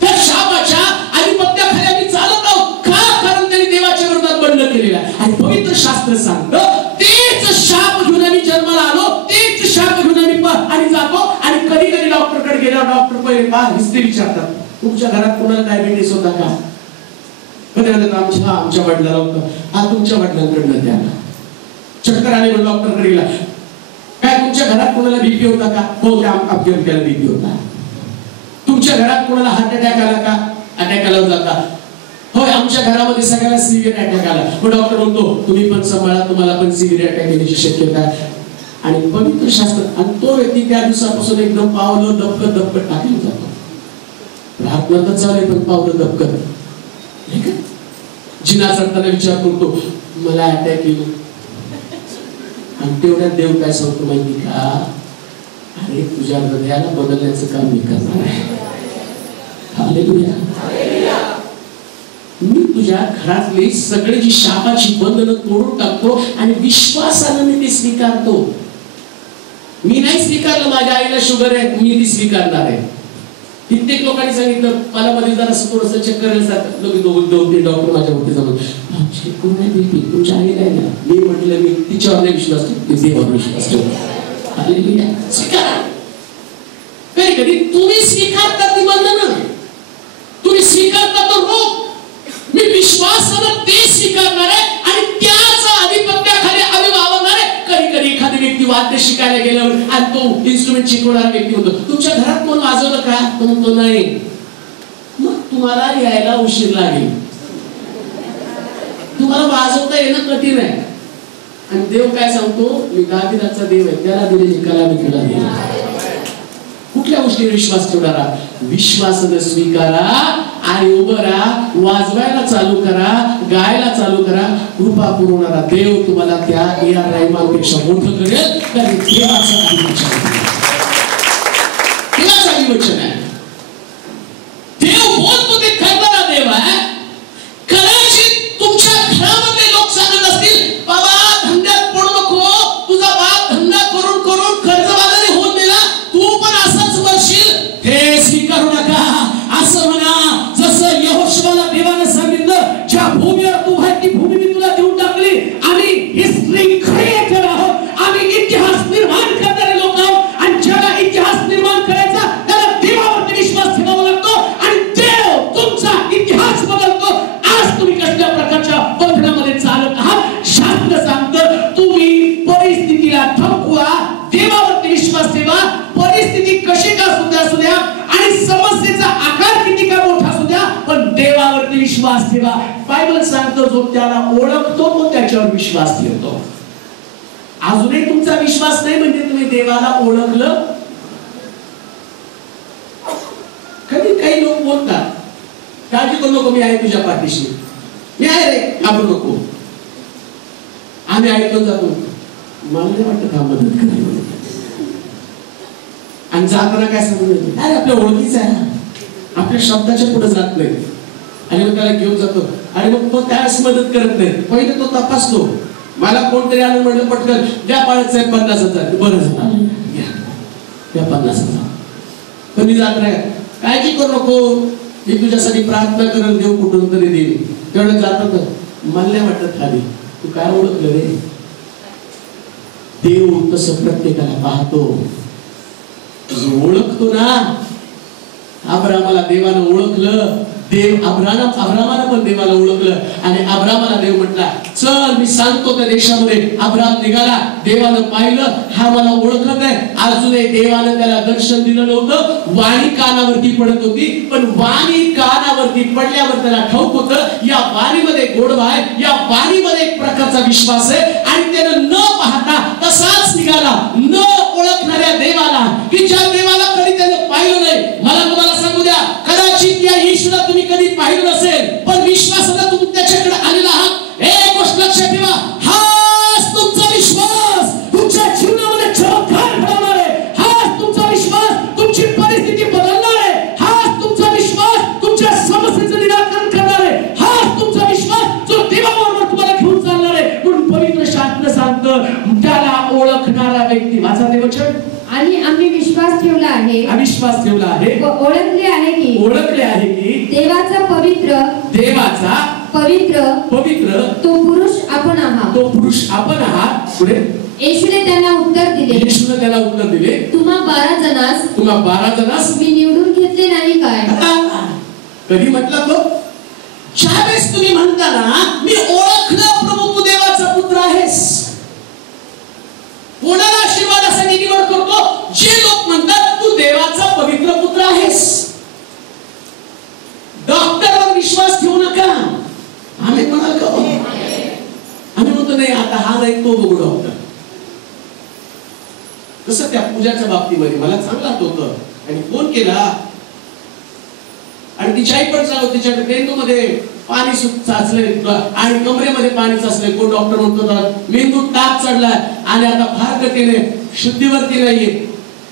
त्या शापाच्या आधिपत्याखाली आम्ही चालत आहोत. का? कारण त्यांनी देवाच्या शास्त्र सांगतं तेच शाप घेऊन आम्ही जन्माला आलो, तेच शाप घेऊन आम्ही जातो. आणि कधी कधी डॉक्टरकडे गेल्यावर डॉक्टर पहिले हिस्ट्री विचारतात, तुमच्या घरात कोणाला डायबिटीस होता का? कधी आमच्या वडिलाला होतं, तुमच्या वडिलांकडनं त्याला चक्कर आली म्हणून डॉक्टरकडे गेला. काय तुमच्या घरात कोणाला बीपी होता का? हो, त्या बीपी होता. तुमच्या घरात कोणाला हार्ट अटॅक आला का? अटॅक आला जाता. होय, आमच्या घरामध्ये सगळ्याला सिव्हिअर अटॅक आला. मग डॉक्टर म्हणतो तुम्ही पण सांभाळा, तुम्हाला पण सिव्हिअर अटॅक येण्याची शक्यता आहे. आणि पवित्र शास्त्र, आणि तो व्यक्ती त्या दिवसापासून एकदम पावलं दबकत टाकलं जातो. प्रार्थना तर चालेल पण पावलं दबकत. जिना चढताना विचार करतो मला अटॅक येईल, आणि तेवढ्यात देव काय सांगतो माहिती का? अरे तुझ्या हृदयाला बदलण्याचं काम मी करणार आहे. हालेलुया. मी तुझ्या घरातली सगळी जी शापाची बंधनं तोडून टाकतो आणि विश्वासाने मी ते स्वीकारतो. मी नाही स्वीकारलं माझ्या आईला शुगर आहे, मी ती स्वीकारणार आहे. कित्येक लोकांनी सांगितलं मला मध्ये जरा थोडंसं चेक करायला जातात लोक, 2-3 डॉक्टर माझ्या होते जाऊन तुमच्या आईला आहे ना. मी म्हटलं मी तिच्यावर नाही विश्वास ठेवतो, देवावर विश्वास ठेवतो. हालेलुया. स्वीकारा. कधी कधी तुम्ही स्वीकारता ती बंधनं, तुम्ही स्वीकारता तो रोग. मी विश्वासानं ते स्वीकारणार आहे आणि त्याचा आधिपत्याखाली आम्ही वावरणार आहे. कधी कधी एखादी व्यक्ती वाद्य शिकायला गेल्यावर आणि तो इन्स्ट्रुमेंट शिकवणारा व्यक्ती होतो, तुमच्या घरात कोण वाजवलं का? तो म्हणतो नाही. मग तुम्हाला यायला उशीर लागेल, तुम्हाला वाजवता येणं कठीण आहे. आणि देव काय सांगतो? मी दाविदाचा देव आहे, त्याला दिलेली कला मी तुला देईल. कुठल्या गोष्टीवर विश्वास ठेवणारा? विश्वासाने स्वीकारा आणि उभं राहा, वाजवायला चालू करा, गायला चालू करा. कृपा पुरवणारा देव तुम्हाला त्या रहमानपेक्षा मोठं करेल. तर देवाचं वचन आहे. देव बोलतो ते करणारा देव आहे. कदाचित तुमच्या घरामधले लोक सांगत असतील बाबा धंद्यात पडू नको, तुझा बाप धंदा करून करून कर्जबाजारी होऊन गेला, तू पण असंच करशील. हे स्वीकारू नका. असं म्हणा जसं यहोशुआला देवाने सांगितलं, ज्या भूमीवर तू आहे ती भूमी मी तुला देऊन टाकली. आम्ही हिस्ट्री क्रिएटर आहोत, आम्ही इतिहास निर्माण करणारे लोक आहोत. आणि ज्याला इतिहास निर्माण करायचा त्याला देवावरती विश्वास ठेवावा लागतो आणि देव तुमचा इतिहास बदलतो. आज तुम्ही कसल्या प्रकारच्या बंधनामध्ये चालत आहात? शास्त्र सांगतं तुम्ही परिस्थितीला थकवा, देवावरती विश्वास ठेवा. परिस्थिती कशी का असू द्या आणि समस्येचा आकार किती का मोठा असू द्या, पण देवावरती विश्वास ठेवा. बायबल सांगतो जो त्याला ओळखतो तो त्याच्यावर विश्वास ठेवतो. अजूनही तुमचा विश्वास नाही म्हणजे तुम्ही देवाला ओळखलं. कधी काही लोक बोलतात काळजी करू नको, मी आहे तुझ्या पाठीशी, मी आहे रे, घाबरू नको, आम्ही ऐकून जातो. मला नाही वाटत हा मदत करायला. आणि जाताना काय सांगतो? अरे आपल्या ओळखीच आहे, आपल्या शब्दाच्या पुढे जात नाही. आणि मग त्याला घेऊन जातो आणि मग तो त्यावेळेस मदत करत नाही. पहिले तो तपासतो. मला कोणतरी आलं म्हणलं पटकन द्या पाळत साहेब 50,000. बरं झालं द्या 50,000. पण मी जात नाही. काळजी करू नको, मी तुझ्यासाठी प्रार्थना करेल, देव कुठून तरी देईल. तेवढं जातात. मला नाही वाटत खाली तू काय ओळखलं रे? देव तसं प्रत्येकाला पाहतो, ओळखतो ना. अब्रामाला देवानं ओळखलं. देव अब्रामाला पण देवाला ओळखलं आणि अब्रामाला देव म्हटला चल मी सांगतो त्या देशामध्ये. अब्राम निघाला, देवानं पाहिलं हा मला ओळखत आहे. अजूनही देवानं त्याला दर्शन दिलं नव्हतं. वाणी कानावरती पडत होती, पण वाणी कानावरती पडल्यावर त्याला ठाऊक होतं या वाणीमध्ये गोडवा आहे, या वाणीमध्ये एक प्रकारचा विश्वास आहे. आणि त्यानं न पाहता तसाच निघाला न ओळखणाऱ्या देवाला, की ज्या देवाला कधी त्यानं पाहिलं नाही. मला तुम्हाला सांगू द्या, कदाचित या येशूला तुम्ही कधी पाहिलं नसेल, पण विश्वासाने तुम्ही त्याच्याकडे आलेला आहात. एक गोष्ट लक्षात ठेवा, हाच तुमचा विश्वास तुमच्या जीवनामध्ये चमत्कार घडवणार आहे. हाच तुमचा विश्वास तुमची परिस्थिती बदलणार आहे. हाच तुमचा विश्वास तुमच्या समस्येचं निराकरण करणार आहे. हाच तुमचा विश्वास जो देवाबरोबर तुम्हाला घेऊन चालणार आहे. म्हणून पवित्र शास्त्र सांगतं त्याला ओळखणारा व्यक्ती वाचा ते वचन. आणि आम्ही विश्वास ठेवला आहे, अविश्वास ठेवला आहे व ओळखले आहे की देवाचा पवित्र तो पुरुष आपण आहात. तो पुरुष पुरुष आपण आहात. पुढे येशूने त्यांना उत्तर दिले, येशूने त्याला उत्तर दिले, तुम्हा 12 जणांस तुम्ही निवडून घेतले नाही काय? कधी म्हटलं तो? ज्यावेळेस तुम्ही म्हणता ना, मी ओळखलं प्रभू तू देवाचा पुत्र आहेस. कोणाला आशीर्वादासाठी निवड करतो? जे लोक म्हणतात तू देवाचा पवित्र पुत्र आहेस. डॉक्टरवर विश्वास ठेवू नका. आम्ही म्हणाल का? आम्ही म्हणतो नाही, आता हा नाही तो बघू डॉक्टर. कसं त्या पूजाच्या बाबतीमध्ये मला चांगला होतं आणि फोन केला आणि तिची आई पण चालू, तिच्याकडे मेंदूमध्ये पाणी साचले आणि कमरेमध्ये पाणी साचले. कोण डॉक्टर म्हणतो मेंदू ताप चढलाय आणि आता फार गतीने शुद्धीवरती नाहीये.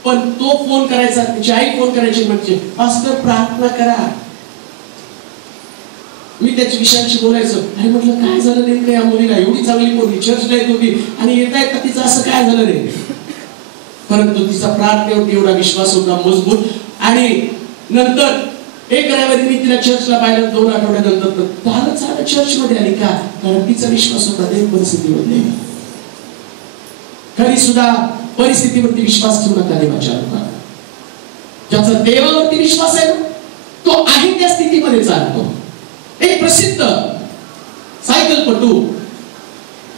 पण तो फोन करायचा, तिची आई फोन करायची, म्हणजे पास्टर प्रार्थना करा. मी त्याच्या विषयाशी बोलायचं. आणि म्हटलं काय झालं नेमकं या मुलीला? एवढी चांगली पोरगी, चर्चला येत होती आणि येता येता तिचं असं काय झालं नाही. परंतु तिचा प्रार्थनेवरती एवढा विश्वास होता मजबूत. आणि नंतर एक रविवारी मी तिला चर्चला पाहिलं. 2 आठवड्यानंतर चालत चर्च मध्ये आली. का? कारण तिचा विश्वास होता देव परिस्थितीमध्ये. कधी सुद्धा परिस्थितीवरती विश्वास ठेवू नका देवाच्या लोकांना. ज्याचा देवावरती विश्वास आहे तो आहे त्या स्थितीमध्ये चालतो. एक प्रसिद्ध सायकलपटू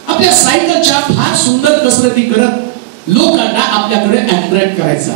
आपल्या सायकलच्या फार सुंदर कसरती करत लोकांना आपल्याकडे अट्रॅक्ट करायचा.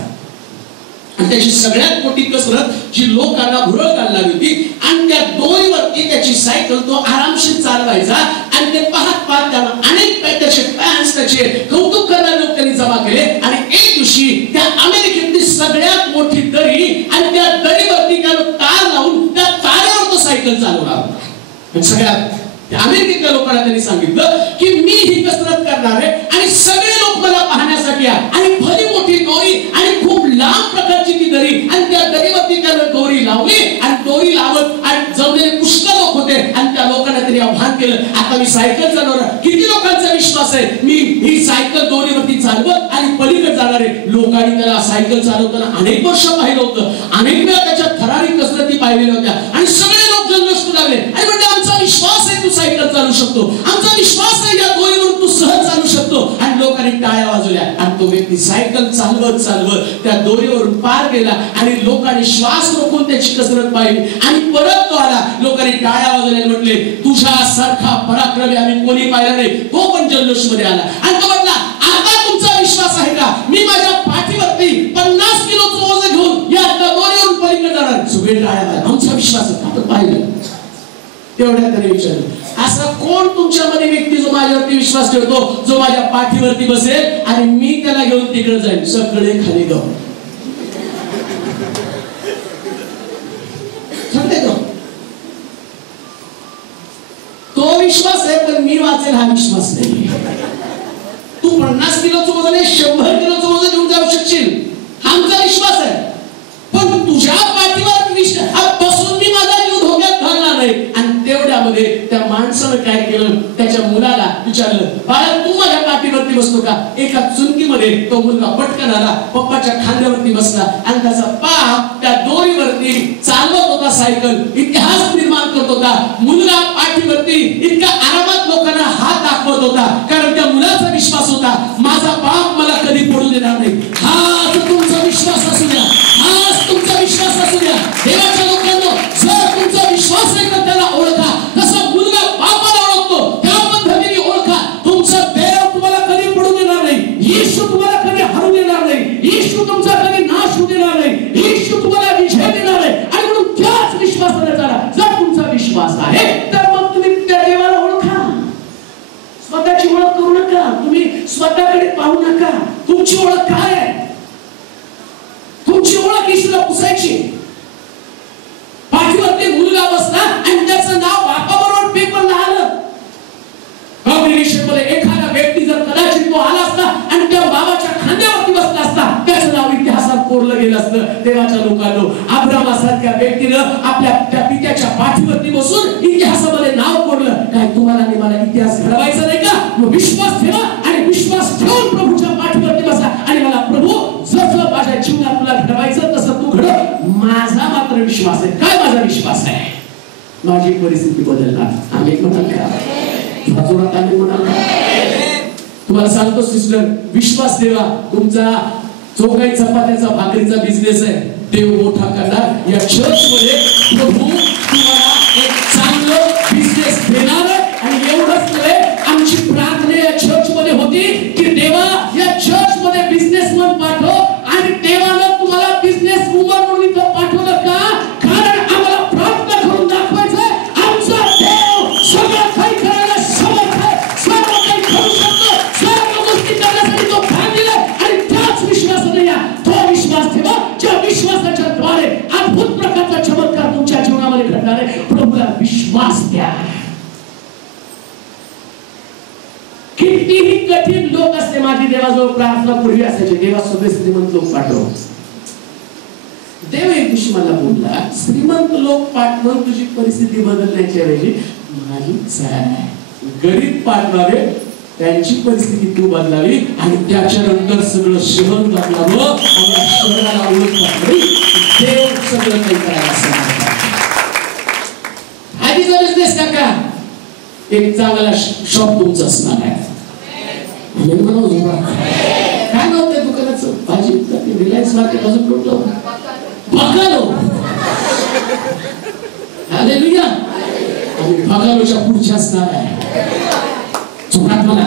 आणि त्याची सगळ्यात मोठी कसरत जी लोकांना भुरळ घालणारी होती, आणि त्या दोरीवरती त्याची सायकल तो आरामशीर चालवायचा. आणि ते पाहत त्याला अनेक त्याचे फॅन्स, त्याचे कौतुक करणारे लोक त्यांनी जमा केले. आणि एक दिवशी त्या अमेरिकेतली सगळ्यात मोठी दरी, आणि त्या दरीवरती त्याला तार लावून त्या तारेवर तो सायकल चालवणार होता. सगळ्यात त्या अमेरिकेतल्या लोकांना त्यांनी सांगितलं की मी ही कसरत करणार आहे आणि सगळे लोक मला पाहण्यासाठी आहे. आणि भली मोठी दोरी आणि खूप लांब प्रकारची ती दरी, आणि त्या दरीवरती त्याला दोरी लावली. आणि दोरी लावत आणि जमलेले पुष्कळ लोक होते. आणि त्या लोकांना त्यांनी आव्हान केलं, आता मी सायकल चालवणार. किती लोकांचा विश्वास आहे मी ही सायकल दोरीवरती चालवत आणि पलीकडे जाणार आहे? लोकांनी त्याला सायकल चालवताना अनेक वर्ष पाहिलं होतं, अनेक वेळा त्याच्या ठराविक कसरती पाहिलेल्या होत्या. आणि सगळे लोक जल्लोष लागले आणि म्हणजे आमचा विश्वास आहे तू सायकल चालू शकतो, आमचा विश्वास आहे या दोरीवर तू सहज चालू शकतो. आणि लोकांनी टाळ्या वाजवल्या. आणि तो व्यक्ती सायकल चालवत चालवत त्या दोरीवरून पार गेला. आणि लोकांनी श्वास रोखून त्याची कसरत पाहिली. आणि परत तो आला. लोकांनी टाळ्या वाजवल्या, म्हटले तुझ्यासारखा पराक्रमी आम्ही कोणी पाहिला नाही. तो पण जल्लोष मध्ये आला. आणि तो म्हटला आता तुमचा विश्वास आहे का? मी माझ्या पाठीवरती 50 किलोचं ओझं घेऊन या दोरीवरून पलीकडे जाणार. सगळे टाळ्या. आमचा विश्वास आहे. आपण पाहिलं. तेवढ्या त्याने विचारलं, असा कोण तुमच्यामध्ये व्यक्ती जो माझ्यावरती विश्वास ठेवतो, जो माझ्या पाठीवरती बसेल आणि मी त्याला घेऊन तिकडे जाईल? सगळे खाली जाऊ. तो विश्वास आहे, पण मी वाचेल हा विश्वास नाही. तू 50 किलोचं वजन 100 किलोचं वजन घेऊन जाऊ शकशील, हा आमचा विश्वास आहे. पण तुझ्या पाठीवर बसून मी माझा जीव धोक्यात घालणार नाही. आणि तेवढ्यामध्ये त्या माणसानं काय केलं, त्याच्या मुलाला विचारलं, बाळा तू माझ्या पाठीवरती बसतो का? एका चुनकीमध्ये तो मुलगा पटकन आला, पप्पाच्या खांद्यावरती बसला. आणि त्याचा बाप त्या दोरीवरती चालवत होता सायकल, इतिहास निर्माण करत होता. मुलगा पाठीवरती इतका आरामात लोकांना हात दाखवत होता, कारण त्या मुलाचा विश्वास होता माझा बाप मला कधी पडू देणार नाही. हाच तुमचा विश्वास असू द्या, हाच तुमचा विश्वास असू द्या. देवाच्या लोकांनो, जर तुमचा विश्वास आहे तर त्याला ओळखा. जसा मुलगा बापाला ओळखतो त्या पद्धतीने ओळखा. तुमचा देव तुम्हाला कधी पडू देणार नाही. येशू तुम्हाला कधी हरवू देणार नाही. येशू तुमचा कधी नाश होऊ देणार नाही. येशू तुम्हाला विजय देणार आहे. आणि म्हणून त्याच विश्वासाने चाला. जर तुमचा विश्वास आहे तर मग तुम्ही त्या देवाला ओळखा. स्वतःची ओळख करू नका. तुम्ही स्वतःकडे पाहू नका. तुमची ओळख काय आहे? तुमची ओळख येशूला पुसायची. पाठीवरती मुलगा बसला आणि त्याचं नाव बापाबरोबर पेपरला आलं. कॉम्बिनेशनमध्ये एखादा व्यक्ती जर कदाचित तो आला असता आणि त्या बाबाच्या खांद्यावरती बसला असता, त्याचं नाव इतिहासात कोरलं गेलं असतं. देवाच्या लोकांनो, अब्रामासारख्या व्यक्तीनं आपल्या त्या पित्याच्या पाठीवरती बसून इतिहासामध्ये नाव कोरलं. काय तुम्हाला आणि मला इतिहास घडवायचा नाही का? मग विश्वास ठेवा आणि विश्वास ठेवून प्रभूच्या पाठीवरती बसा. आणि मला प्रभू जसं माझ्या जीवनात तुला घडवायचं तसं तू घडव. माझा मात्र विश्वास आहे. काय माझा विश्वास आहे? माझी परिस्थिती बदलणार. आम्ही म्हणाल का? जोरात आम्ही म्हणाल का? तुम्हाला सांगतो सिस्टर, विश्वास ठेवा, तुमचा जो काही चपात्याचा भाकरीचा बिझनेस आहे देव मोठा करणार. या चर्च मध्ये प्रभू तुम्हाला एक चांगलं बिझनेस देणार आहे. आणि एवढंच नव्हे, आमची प्रार्थना या चर्च मध्ये होती की देवा या चर्च मध्ये बिझनेसमन पाठव. आणि देवानं तुम्हाला बिझनेस वुमन म्हणून इथं पाठवलं का? कारण आम्हाला प्रार्थना करून दाखवायचंय आमचा देव सगळं काही करायला समर्थ आहे, सर्व काही करू शकतो, सर्व गोष्टी करण्यासाठी तो बांधलेला आहे. आणि त्याच विश्वासाने या तो विश्वास ठेवा ज्या विश्वासाच्या द्वारे अद्भुत प्रकारचा चमत्कार तुमच्या जीवनामध्ये घडणार आहे. प्रभूला विश्वास द्या. कितीही कठीण लोक असते, माझी देवाजवळ प्रार्थना पूर्वी असायची, देवा सगळे श्रीमंत लोक पाठव. देव एक दिवशी मला बोलला, श्रीमंत लोक पाठवून तुझी परिस्थिती बदलण्याच्या ऐवजी माझीच आहे, गरीब पाठवावे, त्यांची परिस्थिती तू बदलावी आणि त्याच्यानंतर सगळं शहर बदलावं आणि शहराला ओळख पटली. देव सगळं काही करायला सांगतात. आधीचा बिझनेस काका एक चांगला शॉप तुमचा असणार आहे. काय नाव त्या दुकानाचं? भाजी रिलायन्स मार्केट अजून कुठलं? बकालो. हालेलुया. आणि बकालोच्या पुढच्या असणार आहे. जोरात म्हणा,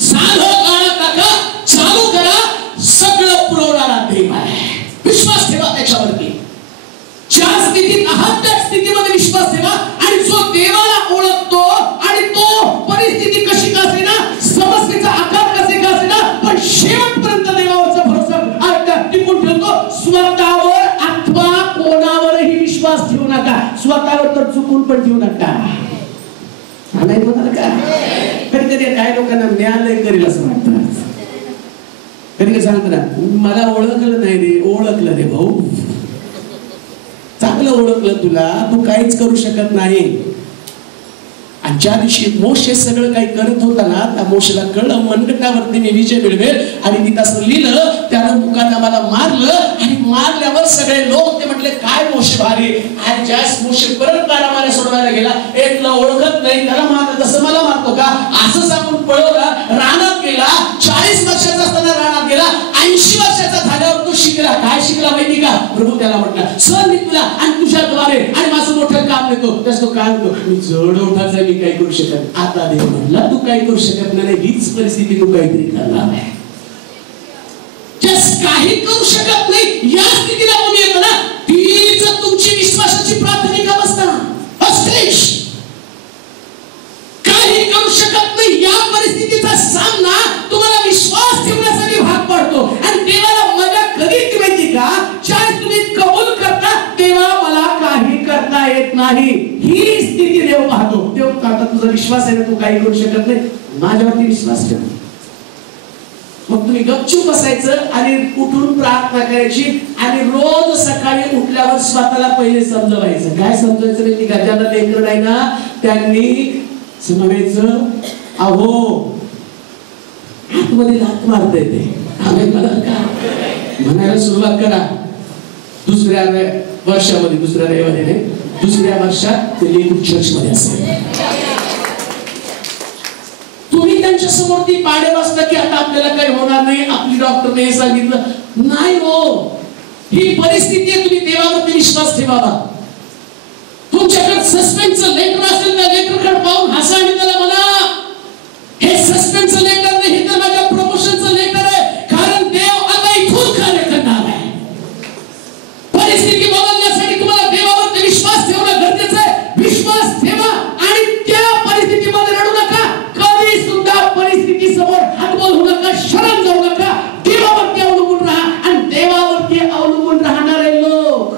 चालू करा काका, चालू करा, सगळं पुरवणारा देव आहे. विश्वास ठेवा त्याच्यावरती. ज्या स्थितीत आहात त्या स्थितीमध्ये विश्वास ठेवा. आणि जो देवाला ओळखतो आणि तो परिस्थिती कशी का असेना, समस्येचा आकार कसे का असेना, पण शेवटपर्यंत देवावरचा भरोसा टिकून ठेवतो. स्वतःवर अथवा कोणावरही विश्वास ठेवू नका. स्वतःवर तर चुकून पण ठेवू नका. नाही म्हणाल का? कधी कधी काय लोकांना न्यायालय करेल असं वाटतं. कधी कधी सांगतो ना, मला ओळखलं नाही रे. ओळखलं रे भाऊ, चांगलं ओळखलं तुला, तू काहीच करू शकत नाही. आणि ज्या दिवशी मोशे सगळं काही करत होता ना, त्या मोशेला कळलं मनगटावरती मी विजय मिळवेल. आणि तिथं असं लिहिलं, त्यानं मुकांना मला मारलं. आणि मारल्यावर सगळे लोक ते म्हटले काय मोशे भारी. आणि ज्यास मोशे परत मारामाऱ्या सोडवायला गेला, एकला ओळखत नाही, त्याला मारलं जसं मला मारतो का असं सांगून पळवला, रानात गेला. 40 वर्षाचा असताना रानात गेला. 80 वर्षाचा झाल्यावर तो शिकला. काय शिकला माहिती का? प्रभू त्याला म्हटला, सर मी तुला आणि तुझ्याद्वारे आणि माझं मोठं काम देतो. त्यास तो काय म्हणतो, मी जड उठायचं मी काही करू शकत. आता देव म्हणला तू काही करू शकत नाही, हीच परिस्थिती तू काहीतरी करणार आहे. काही करू शकत नाही या स्थितीला तुम्ही येतो ना, तीच तुमची विश्वासाची प्राथमिक अवस्था असते. काही करू शकत नाही या परिस्थितीचा सामना तुम्हाला विश्वास ठेवण्यासाठी भाग पडतो. आणि देवाला मजा कधी येते माहिती का? ज्यावेळेस तुम्ही कबूल करता तेव्हा मला काही करता येत नाही, ही स्थिती देव पाहतो. देव पाहता तुझा विश्वास आहे ना, तू काही करू शकत नाही, माझ्यावरती विश्वास ठेव. मग तुम्ही गपचूप बसायचं आणि उठून प्रार्थना करायची. आणि रोज सकाळी उठल्यावर स्वतःला पहिले समजवायचं. काय समजवायचं माहिती का? ज्यांना लेकरं नाही ना त्यांनी समजायचं, अहो आतमध्ये लात मारता येते. आम्ही म्हणाल का? म्हणायला सुरुवात करा. दुसऱ्या वर्षामध्ये, दुसऱ्या रविवारी नाही, दुसऱ्या वर्षात ते लेकरू चर्च मध्ये असेल. तुम्ही त्यांच्या समोर ती पाडे बसता की आता आपल्याला काही होणार नाही, आपली डॉक्टरने हे सांगितलं नाही. हो, ही परिस्थिती आहे. तुम्ही देवावरती विश्वास ठेवावा. तुमच्याकडे सस्पेन्सचं लेटर असेल त्या लेटरकडे पाहून हसा आणि त्याला म्हणा, हे सस्पेन्सचं लेटर नाही, हे तर माझ्या प्रमोशनचं लेटर आहे. कारण देव आता इथून कार्य करणार आहे. परिस्थिती बदलण्यासाठी तुम्हाला देवावरती विश्वास ठेवणं गरजेचं आहे. विश्वास ठेवा आणि त्या परिस्थितीमध्ये रडू नका. कधी सुद्धा परिस्थिती समोर हतबल होऊ नका, शरण जाऊ नका. देवावरती अवलंबून राहा. आणि देवावरती अवलंबून राहणारे लोक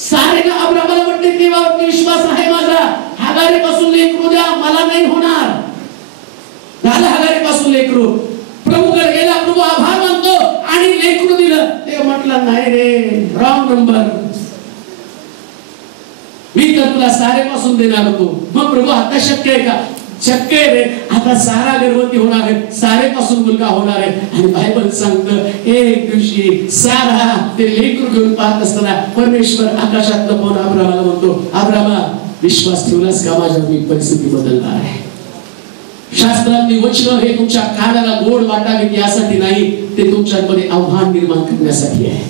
सारे ना अब्राहमाला म्हटले, देवावरती विश्वास आहे माझा, हगारीपासून लेकरू द्या, मला नाही होणार. झालं हगारीपासून लेकरू. प्रभूकडे गेला, प्रभू आभार मानतो आणि लेकरू दिलं. ते म्हटलं नाही रे, रॉंग नंबर, मी तर तुला सारेपासून देणार होतो. मग प्रभू आता शक्य आहे का? शक्य आहे रे. आता सारा गर्भवती होणार आहे, सारेपासून मुलगा होणार आहे. आणि बायबल सांगतं एक दिवशी सारा ते लेकरू घेऊन पाहत असताना परमेश्वर आकाशात लपवून अब्राहमाला म्हणतो, अब्राहमा विश्वास ठेवलास का माझ्यावर? मी परिस्थिती बदलणार आहे. शास्त्रातली वचनं हे तुमच्या कानाला गोड वाटावीत यासाठी नाही, ते तुमच्यामध्ये आव्हान निर्माण करण्यासाठी आहे.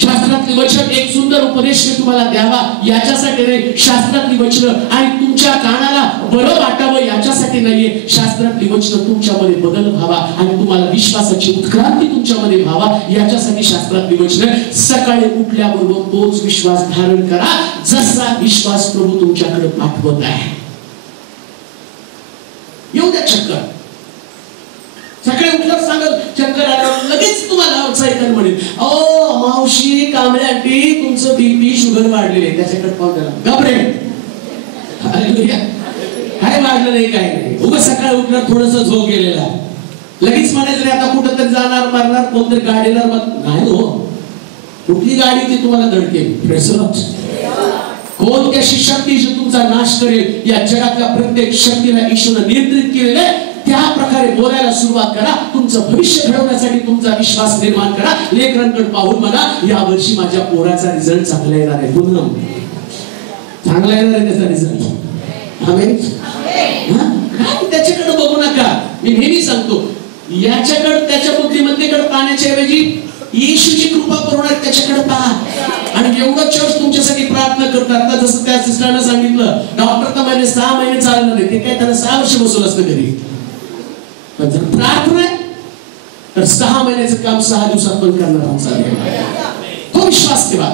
शास्त्रातली वचन एक सुंदर उपदेश मी तुम्हाला द्यावा याच्यासाठी नाही, शास्त्रातली वचनं आणि तुमच्या कानाला बरं वाटावं याच्यासाठी नाहीये. शास्त्रातली वचनं तुमच्यामध्ये बदल व्हावा आणि तुम्हाला विश्वासाची उत्क्रांती तुमच्यामध्ये व्हावा याच्यासाठी शास्त्रातली वचनं. सकाळी उठल्याबरोबर तोच विश्वास धारण करा जसा विश्वास प्रभू तुमच्याकडे पाठवत आहे. येऊ द्या चक्कर. सकाळी उठल्यावर सांगल चक्कर आल्यावर लगेच तुम्हाला सायकल म्हणेल, ओ मावशी, कांबळे आंटी, तुमचं बीपी शुगर वाढलेले, त्याच्याकडे पाहून द्या घाबरे. काय वाढलं नाही, काय नाही, उगा सकाळी उठल्यावर थोडस झोप गेलेला लगेच म्हणायचं नाही आता कुठं तरी जाणार मारणार कोणतरी गाडीला नाही हो. कुठली गाडी ती तुम्हाला धडकेल. कोणत्याशी शक्ती जी तुमचा नाश करेल या जगातल्या प्रत्येक शक्तीला ईश्वरने नियंत्रित केलेलं आहे. त्या प्रकारे बोलायला सुरुवात करा. तुमचं भविष्य घडवण्यासाठी तुमचा विश्वास निर्माण करा. लेकरांकडे पाहून म्हणा, या वर्षी माझ्या पोराचा रिझल्ट चांगला येणार आहे. पुन्हा चांगला येणार आहे त्याचा रिझल्ट. आमेन. काय त्याच्याकडे बघू नका. मी नेहमी सांगतो, याच्याकडे त्याच्या बुद्धिमत्तेकडे पाहण्याच्या ऐवजी येशूची कृपा करून त्याच्याकडे पहा. आणि एवढं चर्च तुमच्यासाठी प्रार्थना करतात. जसं त्या सिस्टरनं सांगितलं, डॉक्टर तर महिने 6 महिने चालणार नाही, ते काय त्याला 6 वर्ष बसवलं असतं घरी. पण जर प्रार्थना आहे तर 6 महिन्याचं काम 6 दिवसात पण करणार आमचा देव. तो विश्वास ठेवा.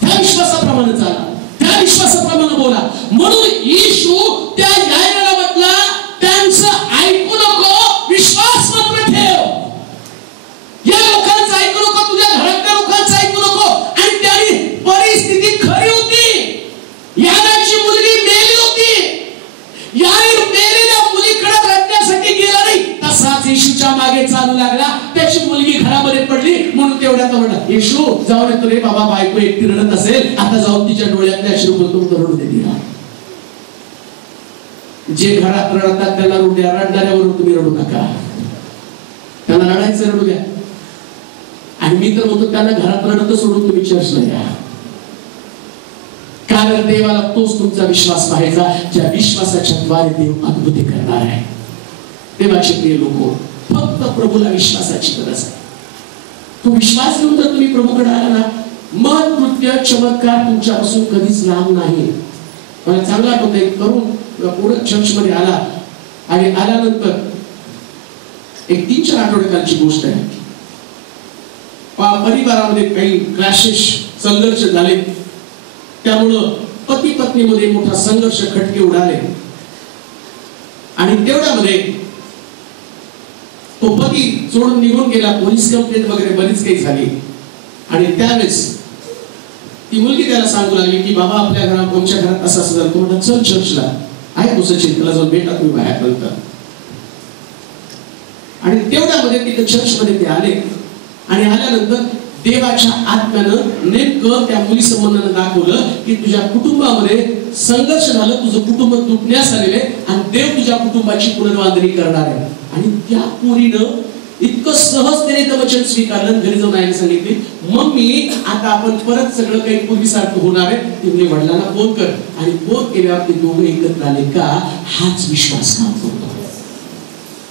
त्या विश्वासाप्रमाणे चाला, त्या विश्वासाप्रमाणे बोला. म्हणून येशू त्या यायराला म्हटला, त्यांचं ऐकू नको, विश्वास मात्र ठेव. या लोकांचं ऐकू नको, तुझ्या घरातल्या लोकांचं ऐकू नको. आणि त्याची परिस्थिती खरी होती. यानाची मुलगी मेली होती. याईर मेलेल्या मुलीकडे रडण्यासाठी गेला नाही, तसाच येशूच्या मागे चालू लागला. त्याची मुलगी घरामध्ये पडली म्हणून तेवढ्यात म्हणला, येशू जाऊन येतो रे बाबा, बायको एकटी रडत असेल, आता जाऊन तिच्या डोळ्यातले अश्रू बोलतो रडू दे तिला. जे घरात रडतात त्याला रडू द्या, रडणाऱ्यावरून तुम्ही रडू नका. त्यांना रडायचं रडू द्या. आणि मी तर म्हणतो त्यांना घरात रडत सोडून तुम्ही चर्चला या. कारण देवाला तोच तुमचा विश्वास पाहायचा ज्या विश्वासाच्या द्वारे देव अद्भुत करणार आहे. देवाचे प्रिय लोक, फक्त प्रभूला विश्वासाची गरज आहे. तो विश्वास घेऊन जर तुम्ही प्रभूकडे आला ना, मन कृत्य चमत्कार तुमच्यापासून कधीच लांब नाही. मला चांगला आठवतं, एक तरुण पुढे चर्च मध्ये आला आणि आल्यानंतर एक 3-4 आठवड्याकालची गोष्ट आहे. परिवारामध्ये काही क्लॅशेस, संघर्ष झाले. त्यामुळं पती पत्नीमध्ये मोठा संघर्ष, खटके उडाले. आणि तेवढ्यामध्ये तो पती सोडून निघून गेला. पोलीस कंप्लेंट वगैरे बरीच काही झाली. आणि त्यावेळेस ती मुलगी त्याला सांगू लागली की बाबा, आपल्या घरात, आमच्या घरात असं असं झालं. तो म्हणला, चल चर्चला आहे तो सचिन, त्याला जाऊन भेटा तुम्ही बाहेर नंतर. आणि तेवढ्यामध्ये तिथे चर्चमध्ये ते आले. आणि आल्यानंतर देवाच्या आत्म्यानं नेमकं त्या मुली संबंधानं दाखवलं की तुझ्या कुटुंबामध्ये संघर्ष झालं, तुझं कुटुंब तुटण्यास आलेले आणि देव तुझ्या कुटुंबाची पुनर्बांधणी करणार आहे. आणि त्या पोरीनं इतकं सहजतेने ते वचन स्वीकारलं. घरी जाऊन आईने सांगितले, मम्मी आता आपण परत सगळं काही पूर्वीसारखं होणार आहे. तिने वडिलांना फोन कर. आणि फोन केल्यावर ते दोघं एकत्र आले. का? हाच विश्वास काम करतो.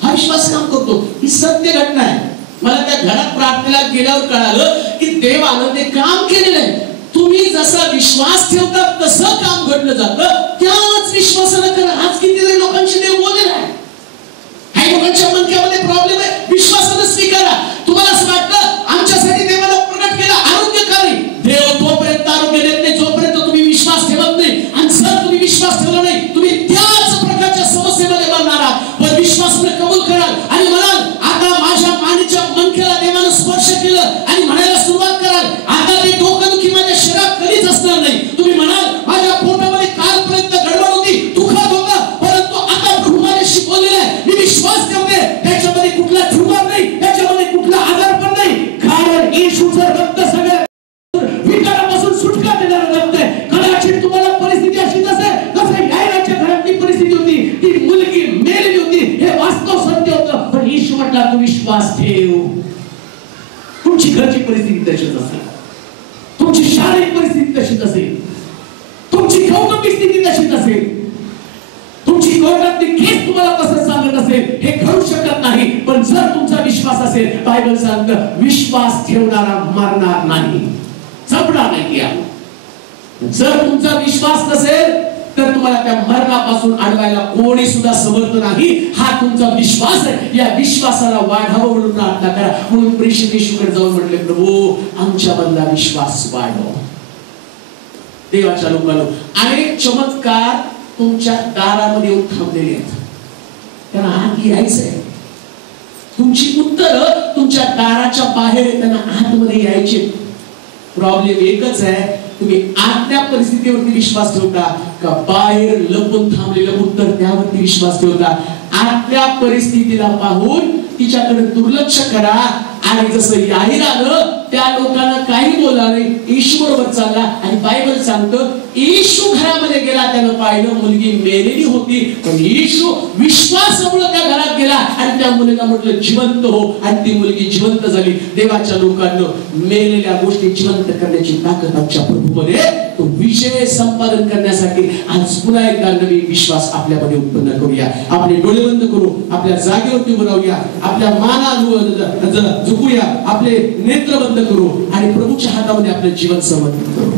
हा विश्वास काम करतो. ही सत्य घटना आहे. मला त्या घरात प्रार्थनेला गेल्यावर कळालं की देवानं ते काम केलेलं आहे. तुम्ही जसा विश्वास ठेवता तसं काम घडलं जातं. त्याच विश्वासानं करा. आज किती लोकांशी देव बोललेला आहे. काही लोकांच्या मनक्यामध्ये प्रॉब्लेम आहे, विश्वासानं स्वीकारा. तुम्हाला असं वाटतं आमच्यासाठी देवाला प्रकट केलं आरोग्यकारी. देव तोपर्यंत आरोग्य देत नाही जोपर्यंत तुम्ही विश्वास ठेवत नाही. आणि जर तुम्ही विश्वास ठेवला नाही, तुम्ही त्याच प्रकारच्या समस्येमध्ये बनणार आहात. पण विश्वासानं कबूल कराल आणि म्हणाल, आता माझ्या मानेच्या मनक्याला देवानं स्पर्श केलं आणि म्हणायला सुरुवात कराल, आता ते डोकंदुखी माझ्या शरीरात कधीच असणार नाही. तुम्ही म्हणाल, माझ्या पोटामध्ये कालपर्यंत गडबड होती, दुखत होतं, परंतु आता प्रभू माझ्याशी बोललेला आहे. मी विश्वास ठेवते, त्याच्यामध्ये कुठला ठुमर नाही, त्याच्यामध्ये कुठला आजार पण नाही. कारण येशूचं रक्त सगळ्या विकारापासून सुटका देणारं रक्त आहे. कदाचित तुम्हाला परिस्थिती अशीच असेल जसं यायराच्या घरातली परिस्थिती होती. ती मुलगी मेलेली होती, हे वास्तव सत्य होतं. पण येशू म्हटला, तू विश्वास ठेव. तुमची घरची परिस्थिती तशीच असेल, तुमची शारीरिक परिस्थिती तशीच असेल, तुमची कौटुंबिक स्थिती तशीच असेल, तुमची कोर्टातली केस तुम्हाला कसं सांगत असेल हे घडू शकत नाही, पण जर तुमचा विश्वास असेल, बायबल सांगतं विश्वास ठेवणारा मरणार नाही, संपणार नाही. जर तुमचा विश्वास नसेल तर तुम्हाला त्या मरणापासून अडवायला कोणी सुद्धा समर्थ नाही. हा तुमचा विश्वास आहे. या विश्वासाला वाढावं म्हणून प्रार्थना करा. म्हणून प्रेषित येशूकडे जाऊन म्हटले, प्रभू आमच्यामधला विश्वास वाढव. देवाच्या लोकांनो, अनेक चमत्कार तुमच्या दारामध्ये येऊन थांबलेले आहेत, त्यांना आत यायचंय. तुमची उत्तर तुमच्या दाराच्या बाहेर आहे, त्यांना आतमध्ये यायचे. प्रॉब्लेम एकच आहे, तुम्ही आतल्या परिस्थितीवरती विश्वास ठेवता का बाहेर लपून थांबलेलं उत्तर त्यावरती विश्वास ठेवता. आतल्या परिस्थितीला पाहून तिच्याकडे दुर्लक्ष करा. आणि जसं याहीर आलं त्या लोकांना काही बोलला नाही, येशू बरोबर चालला. आणि बायबल सांगतं येशू घरामध्ये गेला, त्यानं पाहिलं मुलगी मेलेली होती, पण येशू विश्वासामुळे त्या घरात गेला आणि त्या मुलीला म्हटलं जिवंत हो, आणि ती मुलगी जिवंत झाली. देवाच्या लोकांना मेलेल्या गोष्टी जिवंत करण्याची ताकद आमच्या प्रभूमध्ये, तो विजय संपादन करण्यासाठी आज पुन्हा एकदा नवीन विश्वास आपल्यामध्ये उत्पन्न करूया. आपले डोळे बंद करू, आपल्या जागेवरती उभं राहूया, आपल्या माना झुकूया, आपले नेत्र बंद करू आणि प्रभूच्या हातामध्ये आपलं जीवन समर्पित करू.